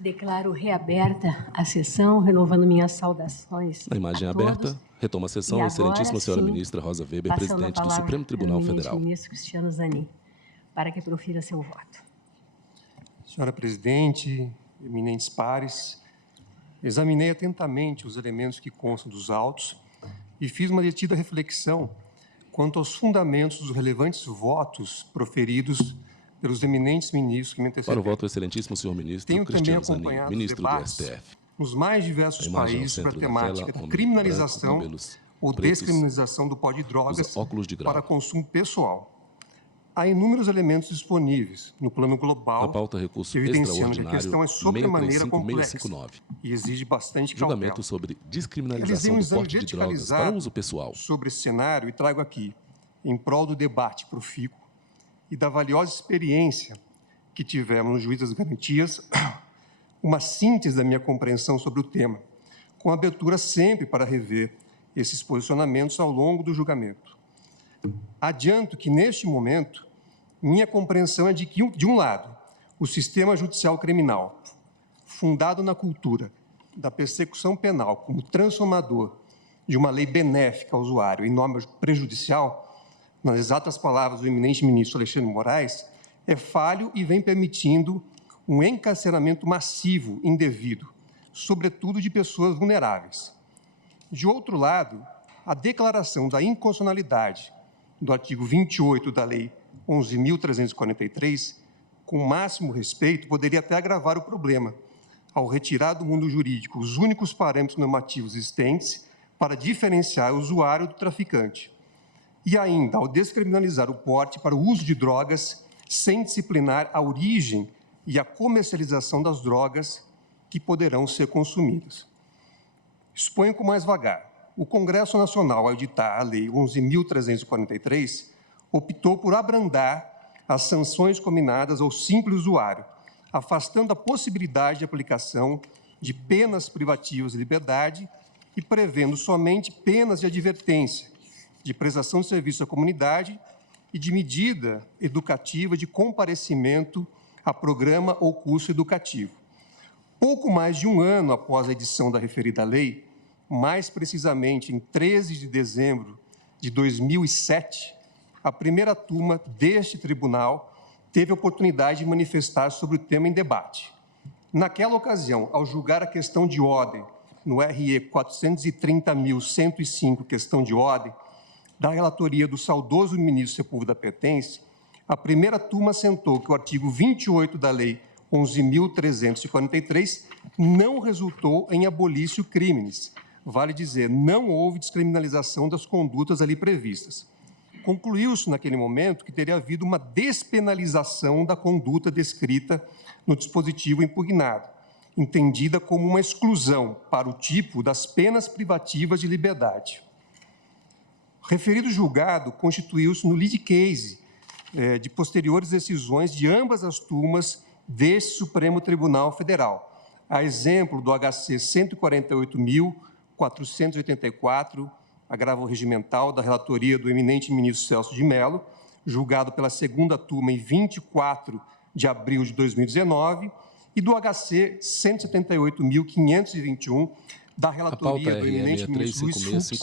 Declaro reaberta a sessão, renovando minhas saudações. Na imagem aberta, retoma a sessão a excelentíssima senhora ministra Rosa Weber, presidente do Supremo Tribunal Federal. Ministro Cristiano Zanin, para que profira seu voto. Senhora presidente, eminentes pares, examinei atentamente os elementos que constam dos autos e fiz uma detida reflexão quanto aos fundamentos dos relevantes votos proferidos pelos eminentes ministros que me antecederam. Para o voto, excelentíssimo senhor ministro Tenho Cristiano também Zanin, acompanhado ministro os do debates STF. nos mais diversos países sobre a temática da criminalização ou descriminalização do pó de drogas para consumo pessoal. Há inúmeros elementos disponíveis no plano global, na pauta, recurso evidenciando que a questão é sobremaneira complexa 635-659. e exige bastante cautela. Julgamento sobre descriminalização do porte de drogas para uso pessoal. Sobre esse cenário e trago aqui, em prol do debate profícuo e da valiosa experiência que tivemos no Juiz das Garantias, uma síntese da minha compreensão sobre o tema, com abertura sempre para rever esses posicionamentos ao longo do julgamento. Adianto que, neste momento, minha compreensão é de que, de um lado, o sistema judicial criminal, fundado na cultura da persecução penal como transformador de uma lei benéfica ao usuário em norma prejudicial, nas exatas palavras do eminente ministro Alexandre de Moraes, é falho e vem permitindo um encarceramento massivo, indevido, sobretudo de pessoas vulneráveis. De outro lado, a declaração da inconstitucionalidade do artigo 28 da Lei 11.343, com máximo respeito, poderia até agravar o problema, ao retirar do mundo jurídico os únicos parâmetros normativos existentes para diferenciar o usuário do traficante. E ainda, ao descriminalizar o porte para o uso de drogas, sem disciplinar a origem e a comercialização das drogas que poderão ser consumidas. Exponho com mais vagar. O Congresso Nacional, ao editar a Lei 11.343, optou por abrandar as sanções cominadas ao simples usuário, afastando a possibilidade de aplicação de penas privativas de liberdade e prevendo somente penas de advertência, de prestação de serviço à comunidade e de medida educativa de comparecimento a programa ou curso educativo. Pouco mais de um ano após a edição da referida lei, mais precisamente em 13 de dezembro de 2007, a primeira turma deste tribunal teve a oportunidade de manifestar sobre o tema em debate. Naquela ocasião, ao julgar a questão de ordem, no RE 430.105, questão de ordem, da relatoria do saudoso ministro Sepúlveda Pertence, a primeira turma assentou que o artigo 28 da Lei 11.343 não resultou em abolício crimes. Vale dizer, não houve descriminalização das condutas ali previstas. Concluiu-se naquele momento que teria havido uma despenalização da conduta descrita no dispositivo impugnado, entendida como uma exclusão para o tipo das penas privativas de liberdade. O referido julgado constituiu-se no lead case de posteriores decisões de ambas as turmas deste Supremo Tribunal Federal, a exemplo do HC 148.484, agravo regimental da relatoria do eminente ministro Celso de Mello, julgado pela segunda turma em 24 de abril de 2019, e do HC 178.521, da relatoria do eminente ministro Luiz Fux,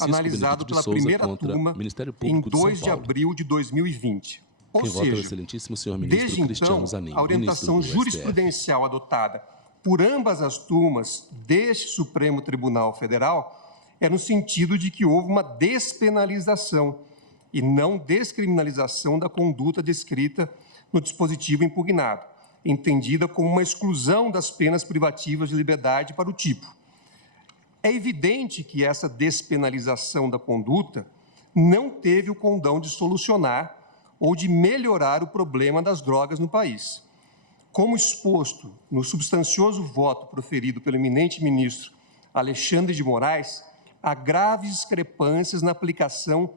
analisado pela primeira turma em 2 de abril de 2020. Ou seja, desde então, a orientação jurisprudencial adotada por ambas as turmas deste Supremo Tribunal Federal é no sentido de que houve uma despenalização e não descriminalização da conduta descrita no dispositivo impugnado, entendida como uma exclusão das penas privativas de liberdade para o tipo. É evidente que essa despenalização da conduta não teve o condão de solucionar ou de melhorar o problema das drogas no país. Como exposto no substancioso voto proferido pelo eminente ministro Alexandre de Moraes, há graves discrepâncias na aplicação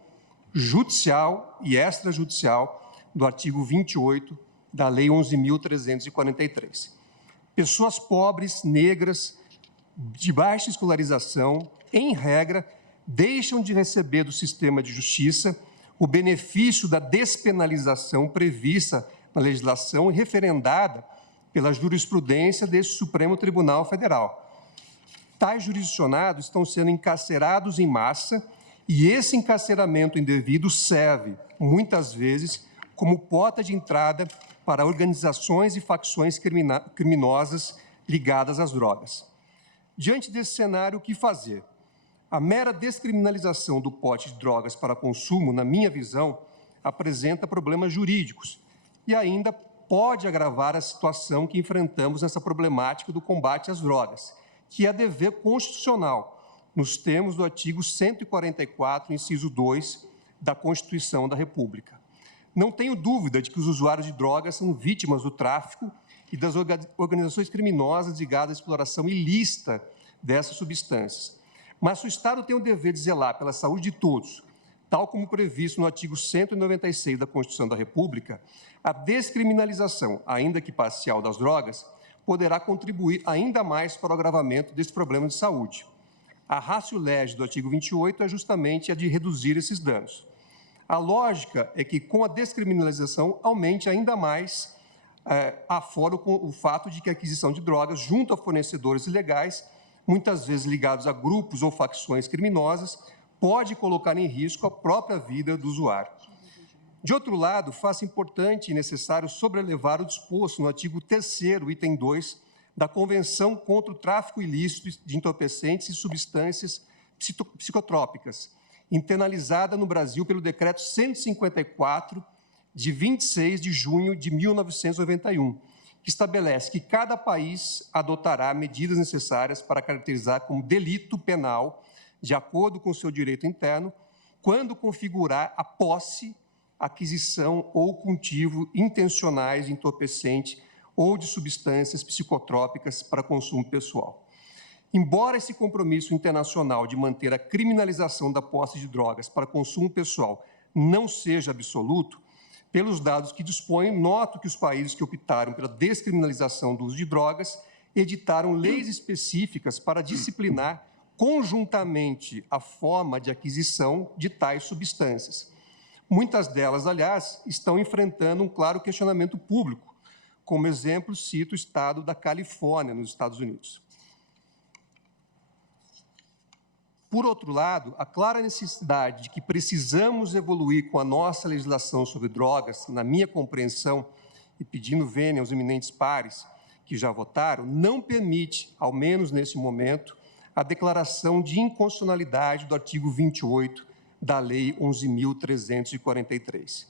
judicial e extrajudicial do artigo 28 da Lei 11.343. Pessoas pobres, negras, de baixa escolarização, em regra, deixam de receber do sistema de justiça o benefício da despenalização prevista na legislação e referendada pela jurisprudência deste Supremo Tribunal Federal. Tais jurisdicionados estão sendo encarcerados em massa e esse encarceramento indevido serve, muitas vezes, como porta de entrada para organizações e facções criminosas ligadas às drogas. Diante desse cenário, o que fazer? A mera descriminalização do porte de drogas para consumo, na minha visão, apresenta problemas jurídicos e ainda pode agravar a situação que enfrentamos nessa problemática do combate às drogas, que é dever constitucional, nos termos do artigo 144, inciso 2, da Constituição da República. Não tenho dúvida de que os usuários de drogas são vítimas do tráfico e das organizações criminosas ligadas à exploração ilícita dessas substâncias. Mas o Estado tem o dever de zelar pela saúde de todos, tal como previsto no artigo 196 da Constituição da República. A descriminalização, ainda que parcial, das drogas poderá contribuir ainda mais para o agravamento desse problema de saúde. A ratio legis do artigo 28 é justamente a de reduzir esses danos. A lógica é que, com a descriminalização, aumente ainda mais afora o fato de que a aquisição de drogas junto a fornecedores ilegais, muitas vezes ligados a grupos ou facções criminosas, pode colocar em risco a própria vida do usuário. De outro lado, faço importante e necessário sobrelevar o disposto no artigo 3º, item 2, da Convenção contra o Tráfico Ilícito de Entorpecentes e Substâncias Psicotrópicas, internalizada no Brasil pelo Decreto 154, de 26 de junho de 1991, que estabelece que cada país adotará medidas necessárias para caracterizar como delito penal, de acordo com o seu direito interno, quando configurar a posse, aquisição ou cultivo intencionais de entorpecente ou de substâncias psicotrópicas para consumo pessoal. Embora esse compromisso internacional de manter a criminalização da posse de drogas para consumo pessoal não seja absoluto, pelos dados que disponho, noto que os países que optaram pela descriminalização do uso de drogas editaram leis específicas para disciplinar conjuntamente a forma de aquisição de tais substâncias. Muitas delas, aliás, estão enfrentando um claro questionamento público. Como exemplo, cito o estado da Califórnia, nos Estados Unidos. Por outro lado, a clara necessidade de que precisamos evoluir com a nossa legislação sobre drogas, na minha compreensão, e pedindo vênia aos eminentes pares que já votaram, não permite, ao menos nesse momento, a declaração de inconstitucionalidade do artigo 28 da Lei 11.343.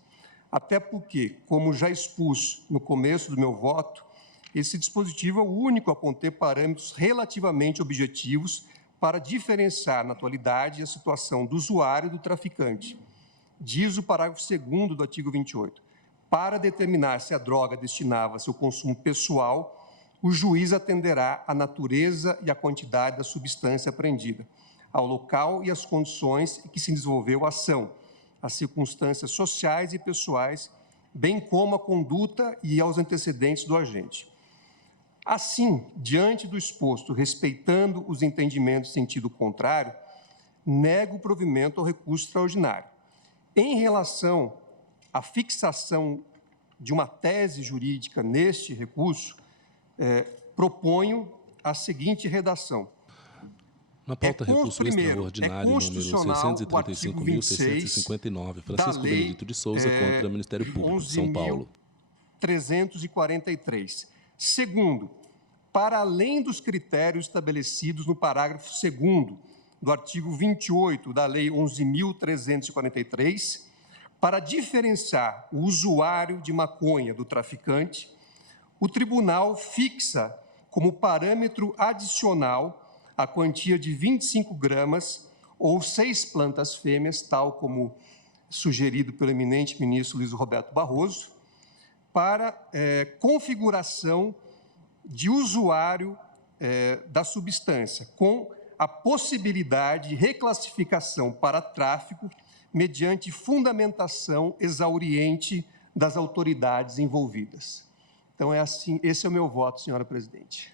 Até porque, como já expus no começo do meu voto, esse dispositivo é o único a conter parâmetros relativamente objetivos para diferenciar, na atualidade, a situação do usuário e do traficante. Diz o parágrafo 2º do artigo 28. Para determinar se a droga destinava seu consumo pessoal, o juiz atenderá à natureza e à quantidade da substância apreendida, ao local e às condições em que se desenvolveu a ação, às circunstâncias sociais e pessoais, bem como à conduta e aos antecedentes do agente. Assim, diante do exposto, respeitando os entendimentos em sentido contrário, nego o provimento ao recurso extraordinário. Em relação à fixação de uma tese jurídica neste recurso, proponho a seguinte redação. Na pauta, recurso extraordinário número 635.659, Francisco Benedito de Souza contra o Ministério Público de São Paulo. 343. Segundo, para além dos critérios estabelecidos no parágrafo 2º do artigo 28 da Lei 11.343, para diferenciar o usuário de maconha do traficante, o tribunal fixa como parâmetro adicional a quantia de 25 gramas ou 6 plantas fêmeas, tal como sugerido pelo eminente ministro Luiz Roberto Barroso, para configuração de usuário da substância, com a possibilidade de reclassificação para tráfico mediante fundamentação exauriente das autoridades envolvidas. Então, é assim, esse é o meu voto, senhora presidente.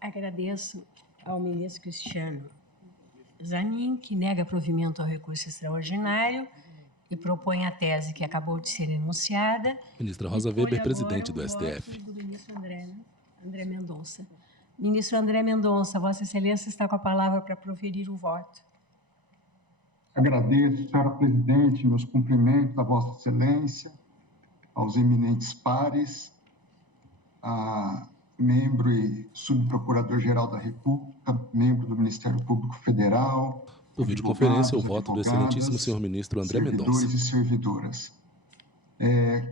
Agradeço ao ministro Cristiano Zanin, que nega provimento ao recurso extraordinário e propõe a tese que acabou de ser enunciada. Ministra Rosa Weber, presidente do STF. Do ministro André, né? Mendonça. Ministro André Mendonça, Vossa Excelência está com a palavra para proferir o voto. Agradeço, senhora presidente, meus cumprimentos a Vossa Excelência, aos eminentes pares, a membro e subprocurador-geral da República, membro do Ministério Público Federal. Por videoconferência, o voto do excelentíssimo senhor ministro André Mendonça. Servidores e servidoras.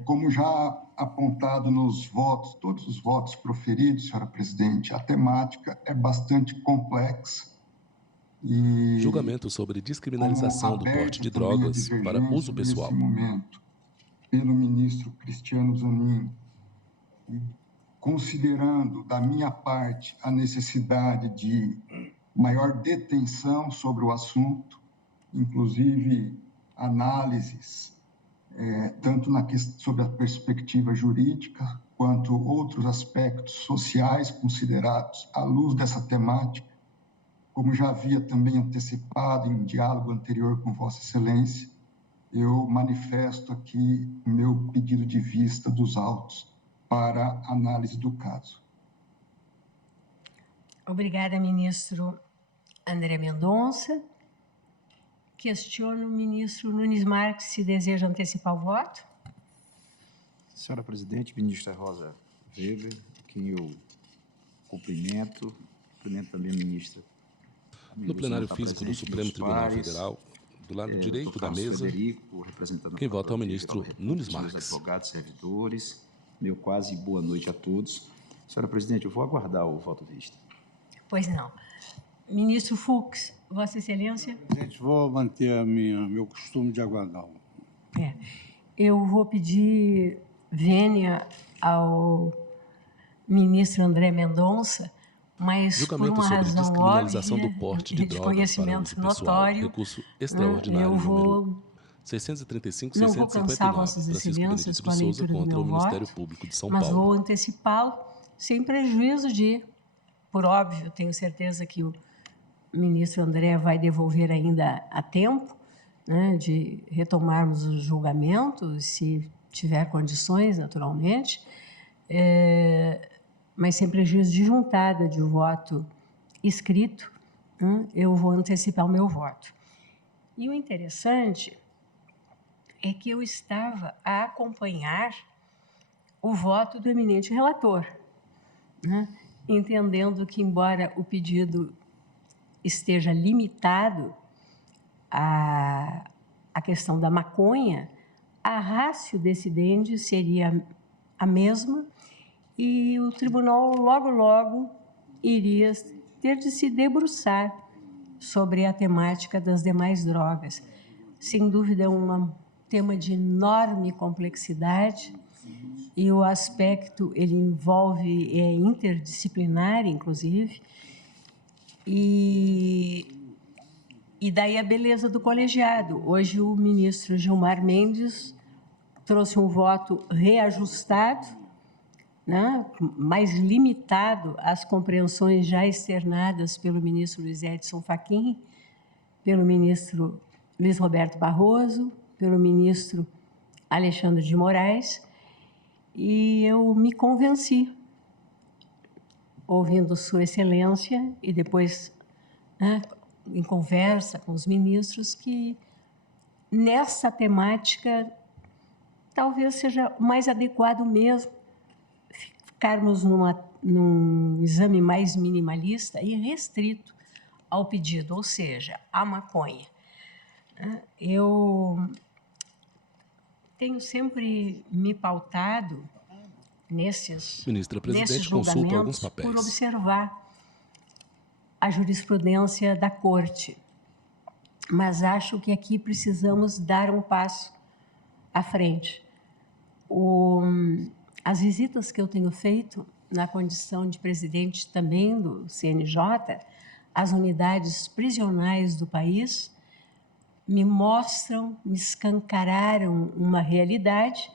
Como já apontado nos votos, todos os votos proferidos, senhora presidente, a temática é bastante complexa. E, julgamento sobre descriminalização do porte de drogas para uso pessoal. Nesse momento, pelo ministro Cristiano Zanin, considerando da minha parte a necessidade de maior detenção sobre o assunto, inclusive análises, tanto sobre a perspectiva jurídica, quanto outros aspectos sociais considerados à luz dessa temática, como já havia também antecipado em diálogo anterior com Vossa Excelência, eu manifesto aqui o meu pedido de vista dos autos para análise do caso. Obrigada, ministro André Mendonça. Questiono o ministro Nunes Marques se deseja antecipar o voto. Senhora presidente, ministra Rosa Weber, quem eu cumprimento também a ministra. No plenário físico do Supremo Tribunal Federal, do lado direito da mesa, quem vota é o ministro Nunes Marques. Advogados, servidores, meu quase boa noite a todos. Senhora presidente, eu vou aguardar o voto visto. Pois não. Ministro Fux, Vossa Excelência. Presidente, vou manter meu costume de aguardar. Eu vou pedir vênia ao ministro André Mendonça, mas julgamento por uma sobre razão descriminalização óbvia, do porte de drogas conhecimento para uso pessoal, notório, recurso extraordinário número 635-659, não vou cansar Vossas Francisco Excelências Benedito com a de Souza leitura do contra o meu Ministério voto, Público de São mas Paulo. vou antecipá-lo, sem prejuízo de, por óbvio, tenho certeza que o ministro André vai devolver ainda a tempo, né, de retomarmos o julgamento, se tiver condições, naturalmente, mas sem prejuízo de juntada de voto escrito, eu vou antecipar o meu voto. E o interessante é que eu estava a acompanhar o voto do eminente relator, né, entendendo que, embora o pedido esteja limitado à questão da maconha, a ratio decidendi seria a mesma e o tribunal logo iria ter de se debruçar sobre a temática das demais drogas. Sem dúvida, é um tema de enorme complexidade e o aspecto ele envolve interdisciplinar, inclusive, e daí a beleza do colegiado. Hoje o ministro Gilmar Mendes trouxe um voto reajustado, né, mais limitado às compreensões já externadas pelo ministro Luiz Edson Fachin, pelo ministro Luiz Roberto Barroso, pelo ministro Alexandre de Moraes, e eu me convenci, ouvindo Sua Excelência e depois, né, em conversa com os ministros, que nessa temática talvez seja mais adequado mesmo ficarmos num exame mais minimalista e restrito ao pedido, ou seja, à maconha. Eu tenho sempre me pautado nesses consulta alguns papéis. por observar a jurisprudência da Corte, mas acho que aqui precisamos dar um passo à frente. As visitas que eu tenho feito na condição de presidente também do CNJ, às unidades prisionais do país, me mostram, me escancararam uma realidade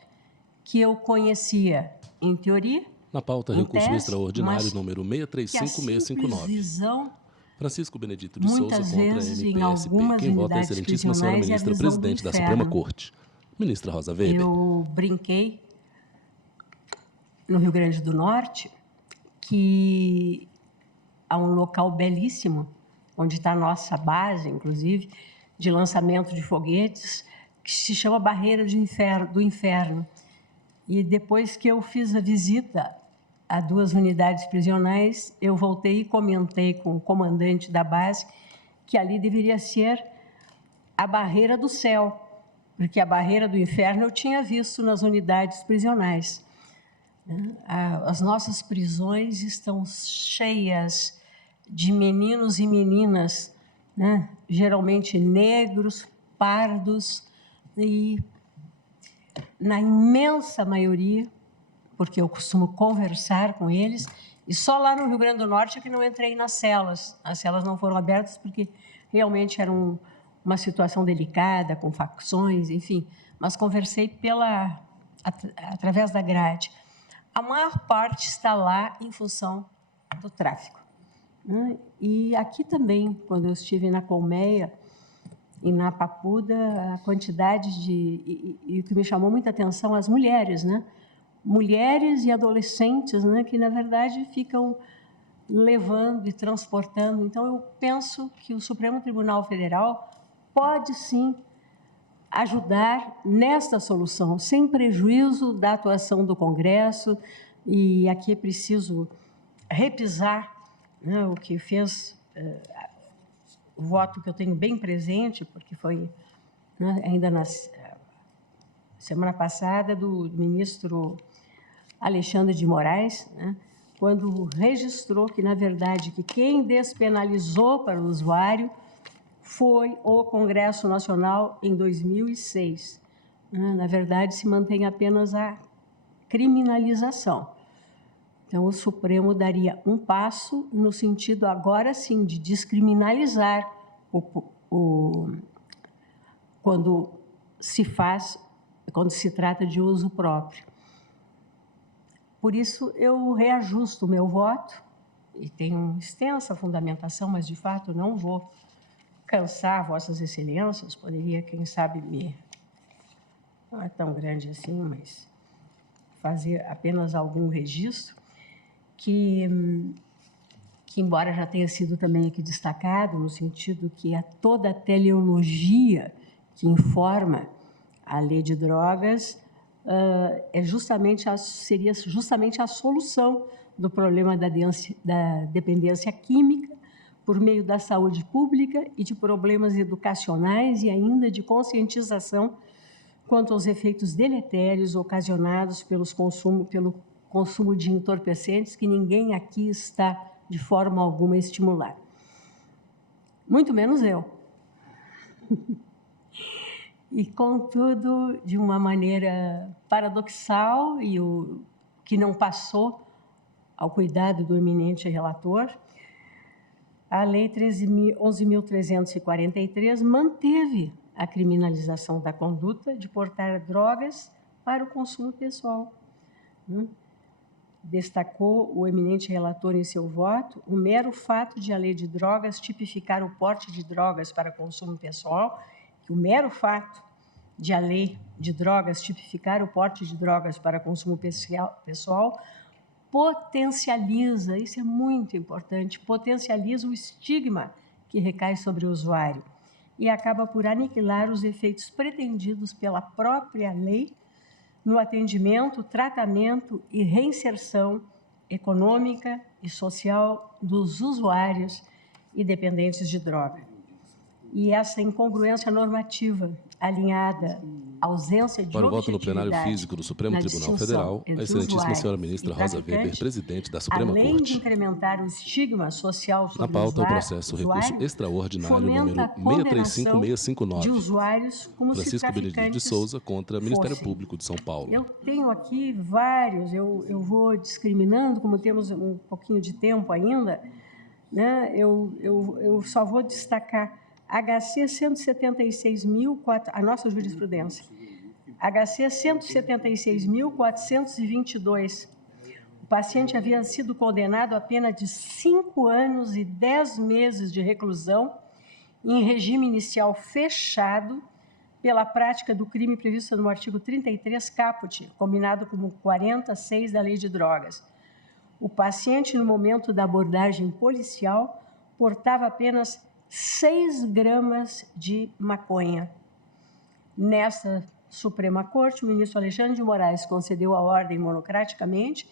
que eu conhecia em teoria. Na pauta, recurso extraordinário número 635659. Francisco Benedito de Souza contra a MPSP. Quem vota é a excelentíssima senhora ministra presidente da Suprema Corte, ministra Rosa Weber. Eu brinquei no Rio Grande do Norte que há um local belíssimo, onde está a nossa base, inclusive, de lançamento de foguetes, que se chama Barreira do Inferno. E depois que eu fiz a visita a 2 unidades prisionais, eu voltei e comentei com o comandante da base que ali deveria ser a Barreira do Céu, porque a Barreira do Inferno eu tinha visto nas unidades prisionais. As nossas prisões estão cheias de meninos e meninas, né? Geralmente negros, pardos, e na imensa maioria, porque eu costumo conversar com eles, e só lá no Rio Grande do Norte é que não entrei nas celas. As celas não foram abertas porque realmente era uma situação delicada, com facções, enfim, mas conversei através da grade. A maior parte está lá em função do tráfico, né? E aqui também, quando eu estive na Colmeia e na Papuda, a quantidade e o que me chamou muita atenção, as mulheres, né? Mulheres e adolescentes, né, que, na verdade, ficam levando e transportando. Então, eu penso que o Supremo Tribunal Federal pode, sim, ajudar nesta solução, sem prejuízo da atuação do Congresso. E aqui é preciso repisar, né, o que fez o voto que eu tenho bem presente, porque foi, né, ainda na semana passada, do ministro Alexandre de Moraes, né, quando registrou que, na verdade, que quem despenalizou para o usuário foi o Congresso Nacional em 2006. Na verdade, se mantém apenas a criminalização. Então, o Supremo daria um passo no sentido, agora sim, de descriminalizar quando se trata de uso próprio. Por isso, eu reajusto o meu voto, e tenho extensa fundamentação, mas, de fato, não vou cansar Vossas Excelências. Poderia, quem sabe, não é tão grande assim, mas fazer apenas algum registro, que embora já tenha sido também aqui destacado, no sentido que toda a teleologia que informa a lei de drogas seria justamente a solução do problema da dependência química, por meio da saúde pública e de problemas educacionais e ainda de conscientização quanto aos efeitos deletérios ocasionados pelo consumo de entorpecentes, que ninguém aqui está, de forma alguma, a estimular. Muito menos eu. E, contudo, de uma maneira paradoxal, e o que não passou ao cuidado do eminente relator, a Lei 11.343 manteve a criminalização da conduta de portar drogas para o consumo pessoal. Destacou o eminente relator em seu voto o mero fato de a Lei de Drogas tipificar o porte de drogas para consumo pessoal, que o mero fato de a Lei de Drogas tipificar o porte de drogas para consumo pessoal potencializa, isso é muito importante, potencializa o estigma que recai sobre o usuário e acaba por aniquilar os efeitos pretendidos pela própria lei no atendimento, tratamento e reinserção econômica e social dos usuários e dependentes de droga. E essa incongruência normativa alinhada à ausência de Para o voto no objetividade plenário físico do Supremo Tribunal Federal, a excelentíssima senhora ministra Rosa Weber, presidente da Suprema além Corte. de incrementar o estigma social sobre Na pauta, o processo usuário, recurso extraordinário fomenta número a condenação 635659. de usuários como se Francisco Benedito de traficantes Souza contra o Ministério fossem. Público de São Paulo. Eu tenho aqui vários, eu vou discriminando, como temos um pouquinho de tempo ainda, né? Eu só vou destacar HC 176.400, a nossa jurisprudência, HC 176.422. O paciente havia sido condenado a pena de 5 anos e 10 meses de reclusão em regime inicial fechado pela prática do crime previsto no artigo 33 caput, combinado como 46 da Lei de Drogas. O paciente, no momento da abordagem policial, portava apenas 6 gramas de maconha. Nessa Suprema Corte, o ministro Alexandre de Moraes concedeu a ordem monocraticamente,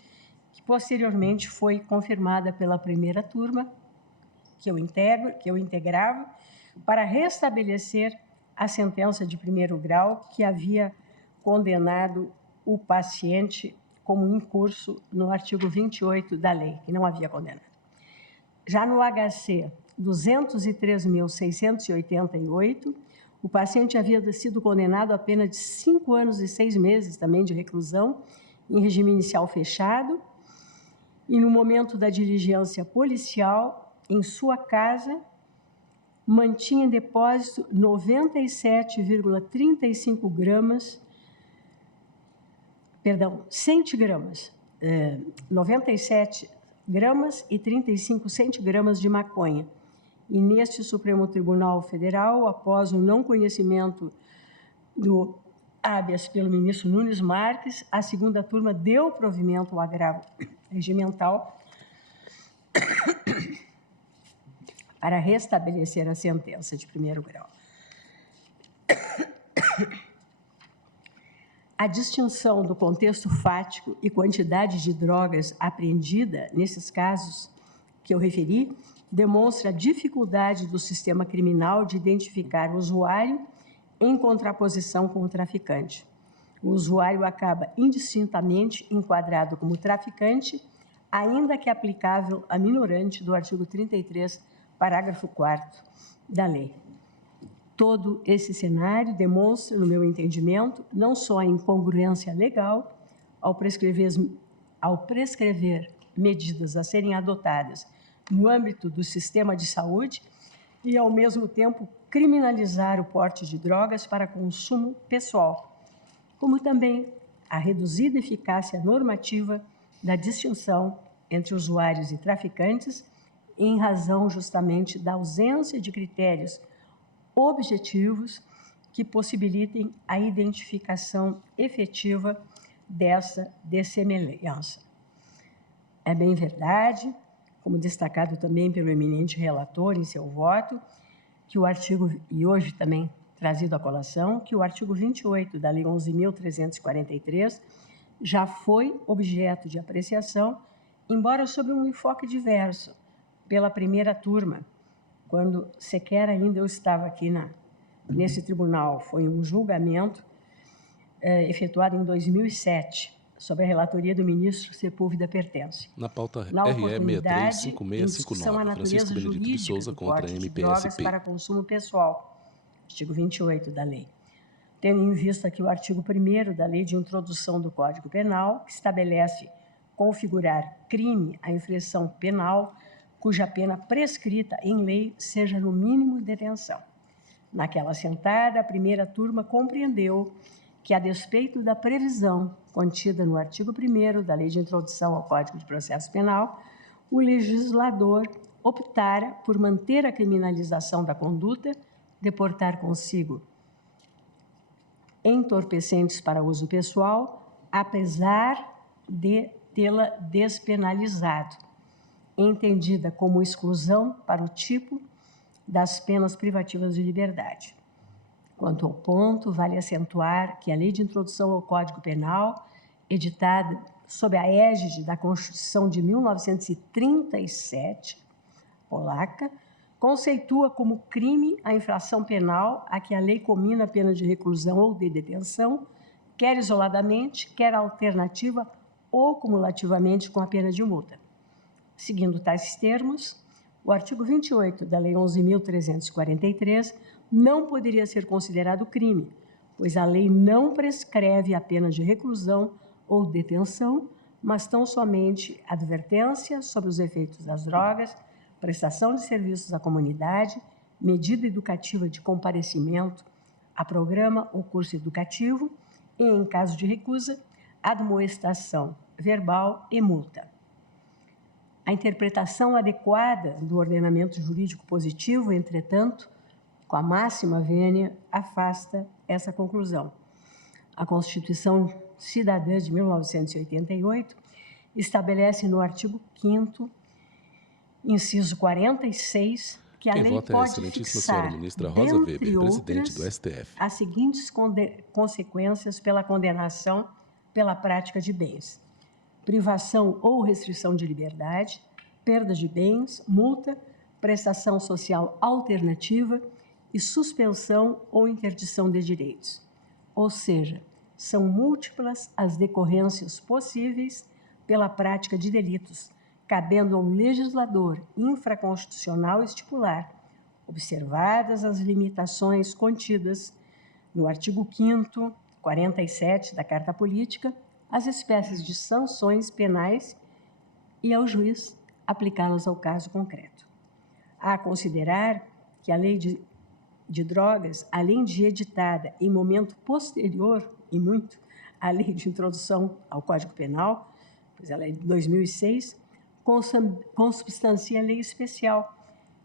que posteriormente foi confirmada pela primeira turma, que eu integrava, para restabelecer a sentença de primeiro grau que havia condenado o paciente como incurso no artigo 28 da lei, que não havia condenado. Já no HC 203.688, o paciente havia sido condenado a pena de 5 anos e 6 meses também de reclusão, em regime inicial fechado, e no momento da diligência policial, em sua casa, mantinha em depósito 97,35 gramas, perdão, centigramas, 97 gramas e 35 centigramas de maconha. E neste Supremo Tribunal Federal, após o não conhecimento do habeas pelo ministro Nunes Marques, a segunda turma deu provimento ao agravo regimental para restabelecer a sentença de primeiro grau. A distinção do contexto fático e quantidade de drogas apreendida nesses casos que eu referi demonstra a dificuldade do sistema criminal de identificar o usuário em contraposição com o traficante. O usuário acaba indistintamente enquadrado como traficante, ainda que aplicável a minorante do artigo 33, parágrafo 4º da lei. Todo esse cenário demonstra, no meu entendimento, não só a incongruência legal ao prescrever medidas a serem adotadas no âmbito do sistema de saúde e, ao mesmo tempo, criminalizar o porte de drogas para consumo pessoal, como também a reduzida eficácia normativa da distinção entre usuários e traficantes, em razão justamente da ausência de critérios objetivos que possibilitem a identificação efetiva dessa dessemelhança. É bem verdade, como destacado também pelo eminente relator em seu voto, que o artigo, e hoje também trazido à colação, que o artigo 28 da Lei 11.343 já foi objeto de apreciação, embora sob um enfoque diverso, pela primeira turma, quando sequer ainda eu estava aqui nesse tribunal. Foi um julgamento efetuado em 2007, sob a relatoria do ministro Sepúlveda Pertence. Na pauta RE 635659, Francisco Benedito de Souza contra a MPSP. Para consumo pessoal, artigo 28 da lei. Tendo em vista que o artigo 1º da Lei de Introdução do Código Penal, que estabelece configurar crime a infração penal cuja pena prescrita em lei seja no mínimo detenção. Naquela sentada, a primeira turma compreendeu que, a despeito da previsão contida no artigo 1º da Lei de Introdução ao Código de Processo Penal, o legislador optara por manter a criminalização da conduta de portar consigo entorpecentes para uso pessoal, apesar de tê-la despenalizado, entendida como exclusão para o tipo das penas privativas de liberdade. Quanto ao ponto, vale acentuar que a Lei de Introdução ao Código Penal, editada sob a égide da Constituição de 1937, polaca, conceitua como crime a infração penal a que a lei comina a pena de reclusão ou de detenção, quer isoladamente, quer alternativa ou cumulativamente com a pena de multa. Seguindo tais termos, o artigo 28 da Lei 11.343 não poderia ser considerado crime, pois a lei não prescreve a pena de reclusão ou detenção, mas tão somente advertência sobre os efeitos das drogas, prestação de serviços à comunidade, medida educativa de comparecimento a programa ou curso educativo e, em caso de recusa, admoestação verbal e multa. A interpretação adequada do ordenamento jurídico positivo, entretanto, com a máxima vênia, afasta essa conclusão. A Constituição Cidadã de 1988 estabelece no artigo 5º, inciso 46, que a Quem lei vota é a pode excelentíssima fixar, senhora ministra Rosa dentre Weber, presidente outras, do STF. as seguintes consequências pela condenação pela prática de bens: privação ou restrição de liberdade, perda de bens, multa, prestação social alternativa e suspensão ou interdição de direitos. Ou seja, são múltiplas as decorrências possíveis pela prática de delitos, cabendo ao legislador infraconstitucional estipular, observadas as limitações contidas no artigo 5º, 47 da Carta Política, as espécies de sanções penais e ao juiz aplicá-las ao caso concreto. Há a considerar que a lei de drogas, além de editada em momento posterior, e muito, à lei de introdução ao Código Penal, pois ela é de 2006, consubstancia a lei especial,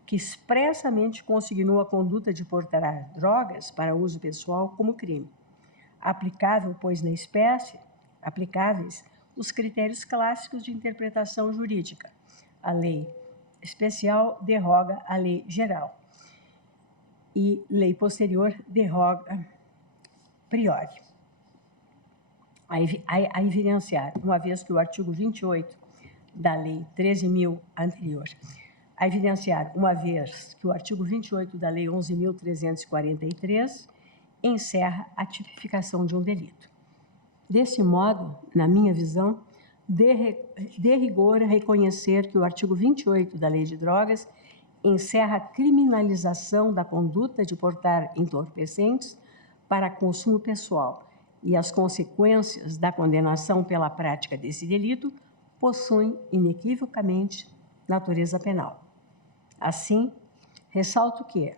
que expressamente consignou a conduta de portar drogas para uso pessoal como crime. Aplicável, pois, na espécie, aplicáveis os critérios clássicos de interpretação jurídica. A lei especial derroga a lei geral e lei posterior derroga priori. A evidenciar, uma vez que o artigo 28 da Lei 13.000 anterior, a evidenciar, uma vez que o artigo 28 da Lei 11.343 encerra a tipificação de um delito. Desse modo, na minha visão, de rigor reconhecer que o artigo 28 da Lei de Drogas encerra a criminalização da conduta de portar entorpecentes para consumo pessoal e as consequências da condenação pela prática desse delito possuem inequivocamente natureza penal. Assim, ressalto que,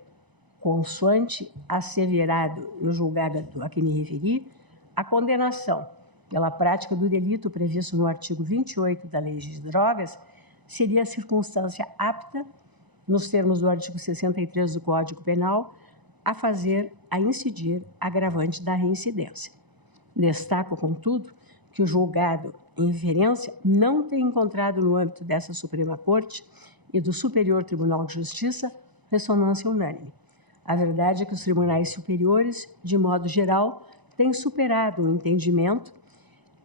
consoante asseverado no julgado a que me referi, a condenação pela prática do delito previsto no artigo 28 da Lei de Drogas seria a circunstância apta, nos termos do artigo 63 do Código Penal, a incidir agravante da reincidência. Destaco, contudo, que o julgado em referência não tem encontrado no âmbito dessa Suprema Corte e do Superior Tribunal de Justiça ressonância unânime. A verdade é que os tribunais superiores, de modo geral, têm superado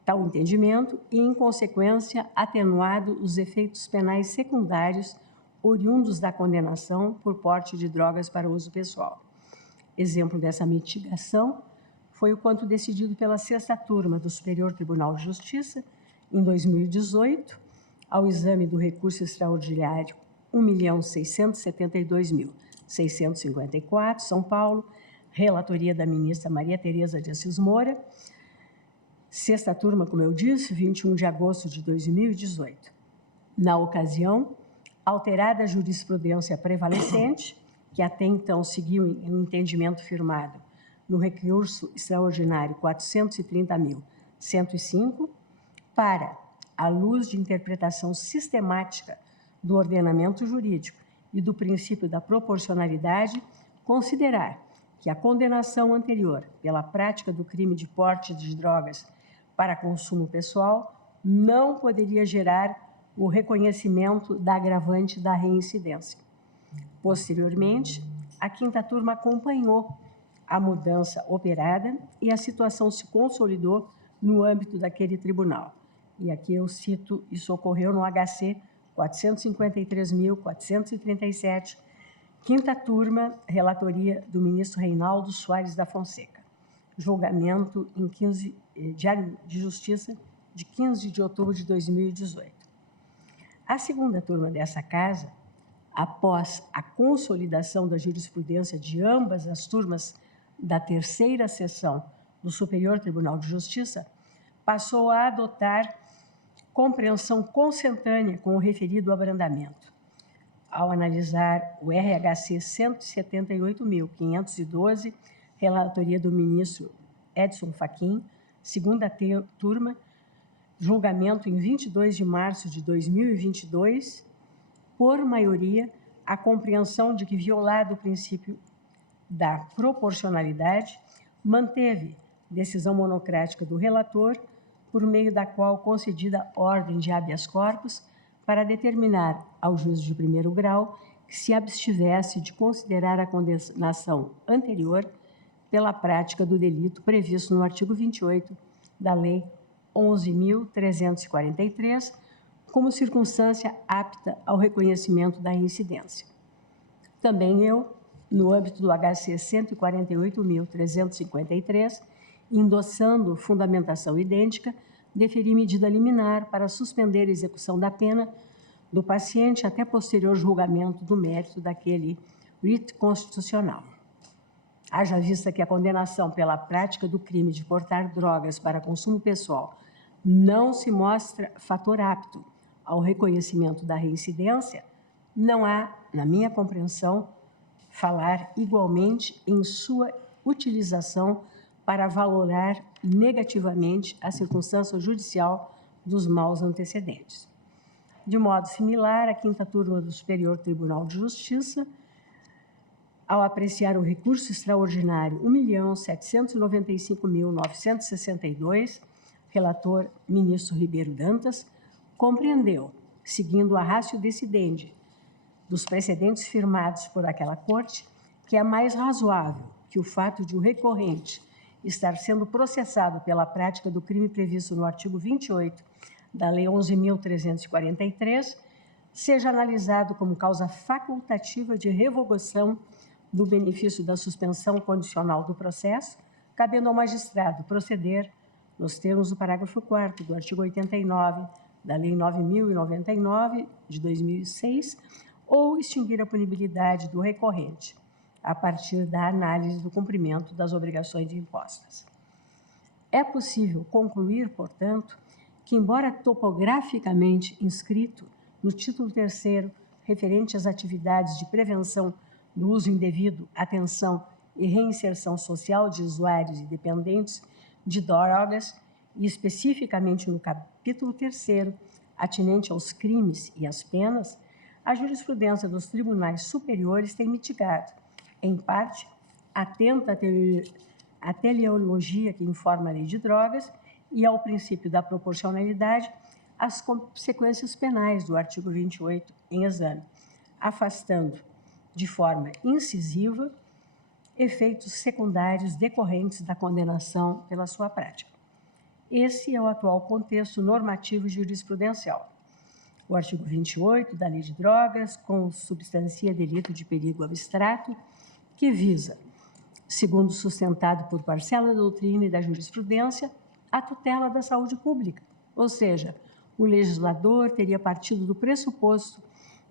tal entendimento e, em consequência, atenuado os efeitos penais secundários oriundos da condenação por porte de drogas para uso pessoal. Exemplo dessa mitigação foi o quanto decidido pela 6ª Turma do Superior Tribunal de Justiça, em 2018, ao exame do recurso extraordinário 1.672.654, São Paulo, relatoria da ministra Maria Tereza de Assis Moura, 6ª Turma, como eu disse, 21 de agosto de 2018. Na ocasião, alterada a jurisprudência prevalecente, que até então seguiu um entendimento firmado no recurso extraordinário 430.105, para, à luz de interpretação sistemática do ordenamento jurídico e do princípio da proporcionalidade, considerar que a condenação anterior pela prática do crime de porte de drogas para consumo pessoal não poderia gerar o reconhecimento da agravante da reincidência. Posteriormente, a 5ª Turma acompanhou a mudança operada e a situação se consolidou no âmbito daquele tribunal. E aqui eu cito, isso ocorreu no HC 453.437, 5ª Turma, relatoria do ministro Reinaldo Soares da Fonseca. Julgamento em Diário de Justiça, de 15 de outubro de 2018. A 2ª Turma dessa Casa, após a consolidação da jurisprudência de ambas as turmas da 3ª Seção do Superior Tribunal de Justiça, passou a adotar compreensão consentânea com o referido abrandamento. Ao analisar o RHC 178.512, relatoria do ministro Edson Fachin, 2ª Turma, julgamento em 22 de março de 2022, por maioria, a compreensão de que, violado o princípio da proporcionalidade, manteve decisão monocrática do relator por meio da qual concedida ordem de habeas corpus para determinar ao juízo de primeiro grau que se abstivesse de considerar a condenação anterior pela prática do delito previsto no artigo 28 da Lei 11.343, como circunstância apta ao reconhecimento da reincidência. Também eu, no âmbito do HC 148.353, endossando fundamentação idêntica, deferi medida liminar para suspender a execução da pena do paciente até posterior julgamento do mérito daquele writ constitucional. Haja vista que a condenação pela prática do crime de portar drogas para consumo pessoal não se mostra fator apto ao reconhecimento da reincidência, não há, na minha compreensão, falar igualmente em sua utilização para valorar negativamente a circunstância judicial dos maus antecedentes. De modo similar, a quinta turma do Superior Tribunal de Justiça, ao apreciar o recurso extraordinário 1.795.962, relator ministro Ribeiro Dantas, compreendeu, seguindo a ratio decidendi dos precedentes firmados por aquela Corte, que é mais razoável que o fato de o recorrente estar sendo processado pela prática do crime previsto no artigo 28 da Lei 11.343 seja analisado como causa facultativa de revogação do benefício da suspensão condicional do processo, cabendo ao magistrado proceder, nos termos do parágrafo 4º do artigo 89 da Lei 9.099, de 2006, ou extinguir a punibilidade do recorrente, a partir da análise do cumprimento das obrigações impostas. É possível concluir, portanto, que, embora topograficamente inscrito no título 3º, referente às atividades de prevenção do uso indevido, atenção e reinserção social de usuários e dependentes de drogas, e especificamente no capítulo 3º, atinente aos crimes e às penas, a jurisprudência dos tribunais superiores tem mitigado, em parte, atenta à teleologia que informa a lei de drogas e ao princípio da proporcionalidade, as consequências penais do artigo 28 em exame, afastando, de forma incisiva, efeitos secundários decorrentes da condenação pela sua prática. Esse é o atual contexto normativo e jurisprudencial. O artigo 28 da Lei de Drogas consubstancia delito de perigo abstrato, que visa, segundo sustentado por parcela da doutrina e da jurisprudência, a tutela da saúde pública, ou seja, o legislador teria partido do pressuposto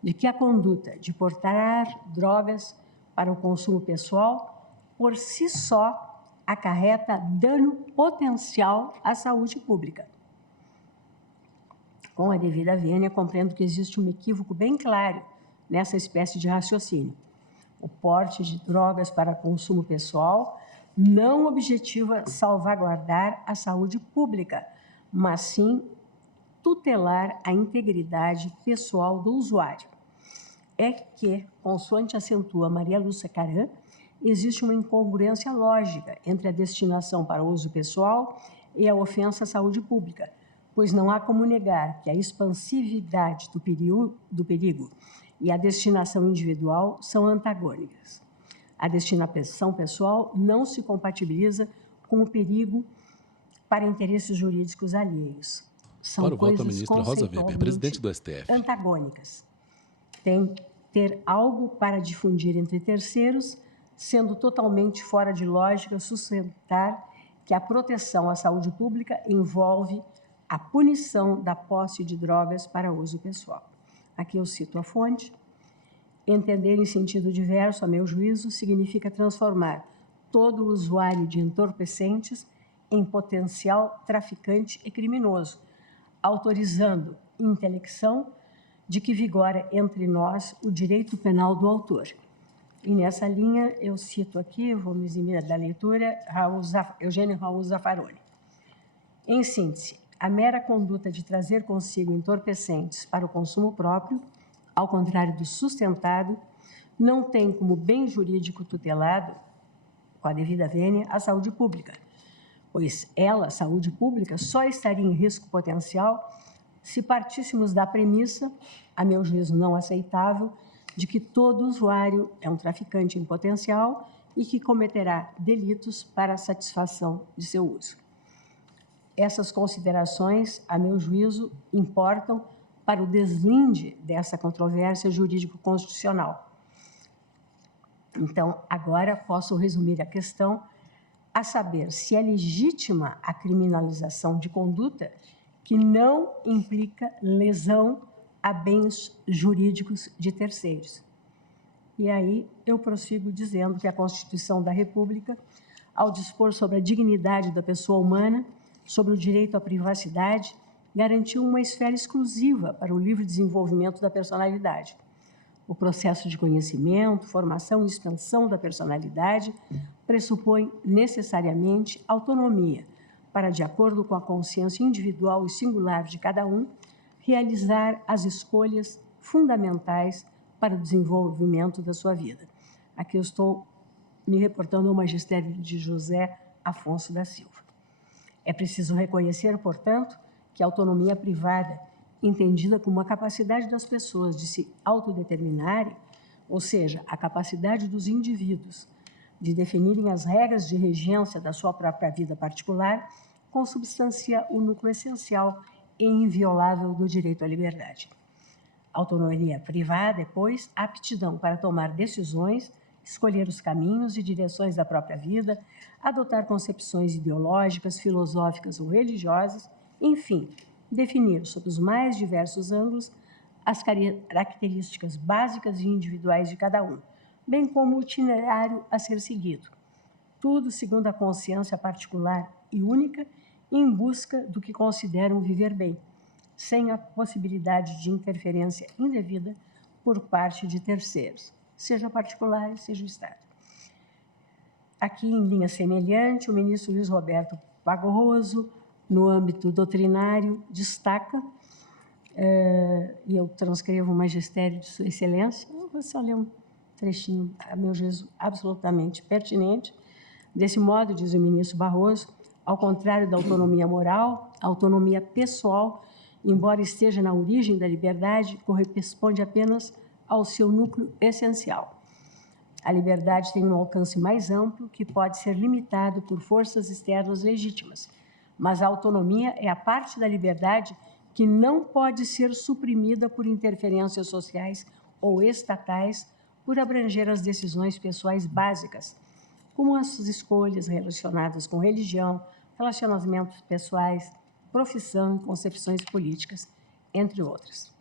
de que a conduta de portar drogas para o consumo pessoal, por si só, acarreta dano potencial à saúde pública. Com a devida vênia, compreendo que existe um equívoco bem claro nessa espécie de raciocínio. O porte de drogas para consumo pessoal não objetiva salvaguardar a saúde pública, mas sim tutelar a integridade pessoal do usuário. É que, consoante acentua Maria Lúcia Caram, existe uma incongruência lógica entre a destinação para uso pessoal e a ofensa à saúde pública, pois não há como negar que a expansividade do perigo e a destinação individual são antagônicas. A destinação pessoal não se compatibiliza com o perigo para interesses jurídicos alheios. São para o voto, a coisas ministra Rosa Weber, presidente do STF. Antagônicas. Tem ter algo para difundir entre terceiros, sendo totalmente fora de lógica sustentar que a proteção à saúde pública envolve a punição da posse de drogas para uso pessoal. Aqui eu cito a fonte. Entender em sentido diverso, a meu juízo, significa transformar todo usuário de entorpecentes em potencial traficante e criminoso, autorizando intelecção de que vigora entre nós o direito penal do autor. E nessa linha, eu cito aqui, vou me eximir da leitura, Eugênio Raul Zaffaroni. Em síntese, a mera conduta de trazer consigo entorpecentes para o consumo próprio, ao contrário do sustentado, não tem como bem jurídico tutelado, com a devida vênia, a saúde pública, pois ela, saúde pública, só estaria em risco potencial se partíssemos da premissa, a meu juízo não aceitável, de que todo usuário é um traficante em potencial e que cometerá delitos para a satisfação de seu uso. Essas considerações, a meu juízo, importam para o deslinde dessa controvérsia jurídico-constitucional. Então, agora posso resumir a questão a saber se é legítima a criminalização de conduta que não implica lesão a bens jurídicos de terceiros. E aí eu prossigo dizendo que a Constituição da República, ao dispor sobre a dignidade da pessoa humana, sobre o direito à privacidade, garantiu uma esfera exclusiva para o livre desenvolvimento da personalidade. O processo de conhecimento, formação e expansão da personalidade pressupõe necessariamente autonomia para, de acordo com a consciência individual e singular de cada um, realizar as escolhas fundamentais para o desenvolvimento da sua vida. Aqui eu estou me reportando ao magistério de José Afonso da Silva. É preciso reconhecer, portanto, que a autonomia privada, entendida como a capacidade das pessoas de se autodeterminarem, ou seja, a capacidade dos indivíduos de definirem as regras de regência da sua própria vida particular, consubstancia o núcleo essencial e inviolável do direito à liberdade. Autonomia privada é, pois, a aptidão para tomar decisões, escolher os caminhos e direções da própria vida, adotar concepções ideológicas, filosóficas ou religiosas, enfim, definir, sob os mais diversos ângulos, as características básicas e individuais de cada um, bem como o itinerário a ser seguido. Tudo segundo a consciência particular e única, em busca do que consideram viver bem, sem a possibilidade de interferência indevida por parte de terceiros, seja particular, seja o Estado. Aqui, em linha semelhante, o ministro Luiz Roberto Barroso, no âmbito doutrinário, destaca, e eu transcrevo o magistério de Sua Excelência, eu vou só ler um trechinho, a meu juízo, absolutamente pertinente. Desse modo, diz o ministro Barroso, ao contrário da autonomia moral, a autonomia pessoal, embora esteja na origem da liberdade, corresponde apenas ao seu núcleo essencial. A liberdade tem um alcance mais amplo que pode ser limitado por forças externas legítimas, mas a autonomia é a parte da liberdade que não pode ser suprimida por interferências sociais ou estatais por abranger as decisões pessoais básicas, como as escolhas relacionadas com religião, relacionamentos pessoais, profissão e concepções políticas, entre outras.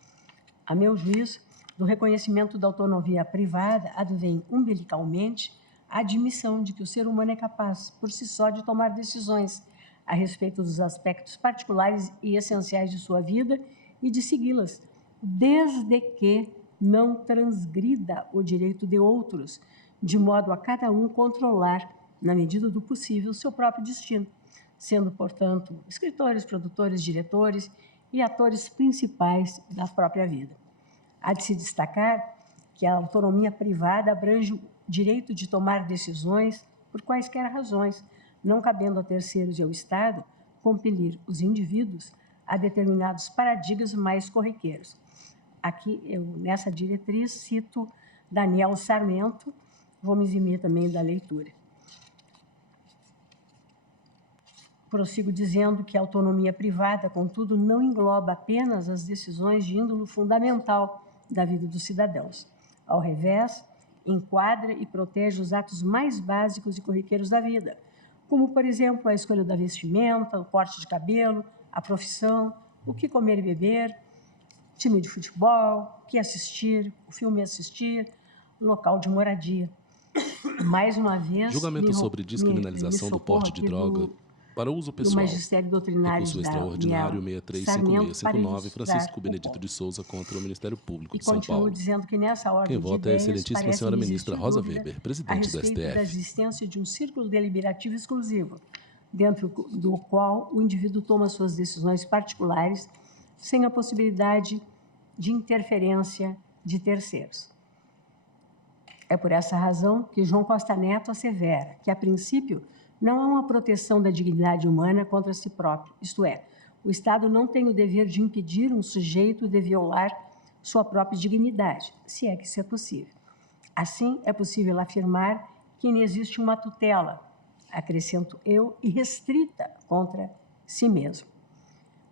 A meu juízo, do reconhecimento da autonomia privada advém umbilicalmente a admissão de que o ser humano é capaz, por si só, de tomar decisões a respeito dos aspectos particulares e essenciais de sua vida e de segui-las, desde que não transgrida o direito de outros, de modo a cada um controlar, na medida do possível, seu próprio destino, sendo, portanto, escritores, produtores, diretores e atores principais da própria vida. Há de se destacar que a autonomia privada abrange o direito de tomar decisões por quaisquer razões, não cabendo a terceiros e ao Estado compelir os indivíduos a determinados paradigmas mais corriqueiros. Aqui, eu, nessa diretriz, cito Daniel Sarmento, vou me eximir também da leitura. Prossigo dizendo que a autonomia privada, contudo, não engloba apenas as decisões de índole fundamental da vida dos cidadãos. Ao revés, enquadra e protege os atos mais básicos e corriqueiros da vida, como, por exemplo, a escolha da vestimenta, o corte de cabelo, a profissão, o que comer e beber, time de futebol, o que assistir, o filme assistir, local de moradia. Mais uma vez... Julgamento sobre descriminalização do porte de droga para uso pessoal. Recurso extraordinário 635659, Francisco Benedito de Souza contra o Ministério Público de São Paulo. Dizendo que nessa ordem Quem vota é a excelentíssima senhora ministra Rosa Weber, presidente do STF. Da existência de um círculo deliberativo exclusivo, dentro do qual o indivíduo toma suas decisões particulares sem a possibilidade de interferência de terceiros. É por essa razão que João Costa Neto assevera que, a princípio, não há uma proteção da dignidade humana contra si próprio, isto é, o Estado não tem o dever de impedir um sujeito de violar sua própria dignidade, se é que isso é possível. Assim, é possível afirmar que não existe uma tutela, acrescento eu, irrestrita contra si mesmo.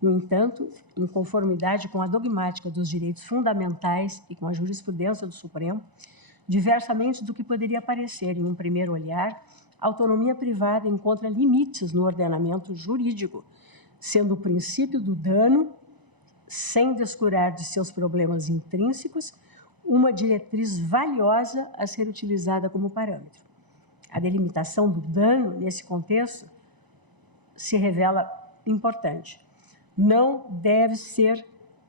No entanto, em conformidade com a dogmática dos direitos fundamentais e com a jurisprudência do Supremo, diversamente do que poderia parecer em um primeiro olhar, a autonomia privada encontra limites no ordenamento jurídico, sendo o princípio do dano, sem descurar de seus problemas intrínsecos, uma diretriz valiosa a ser utilizada como parâmetro. A delimitação do dano, nesse contexto, se revela importante. Não deve ser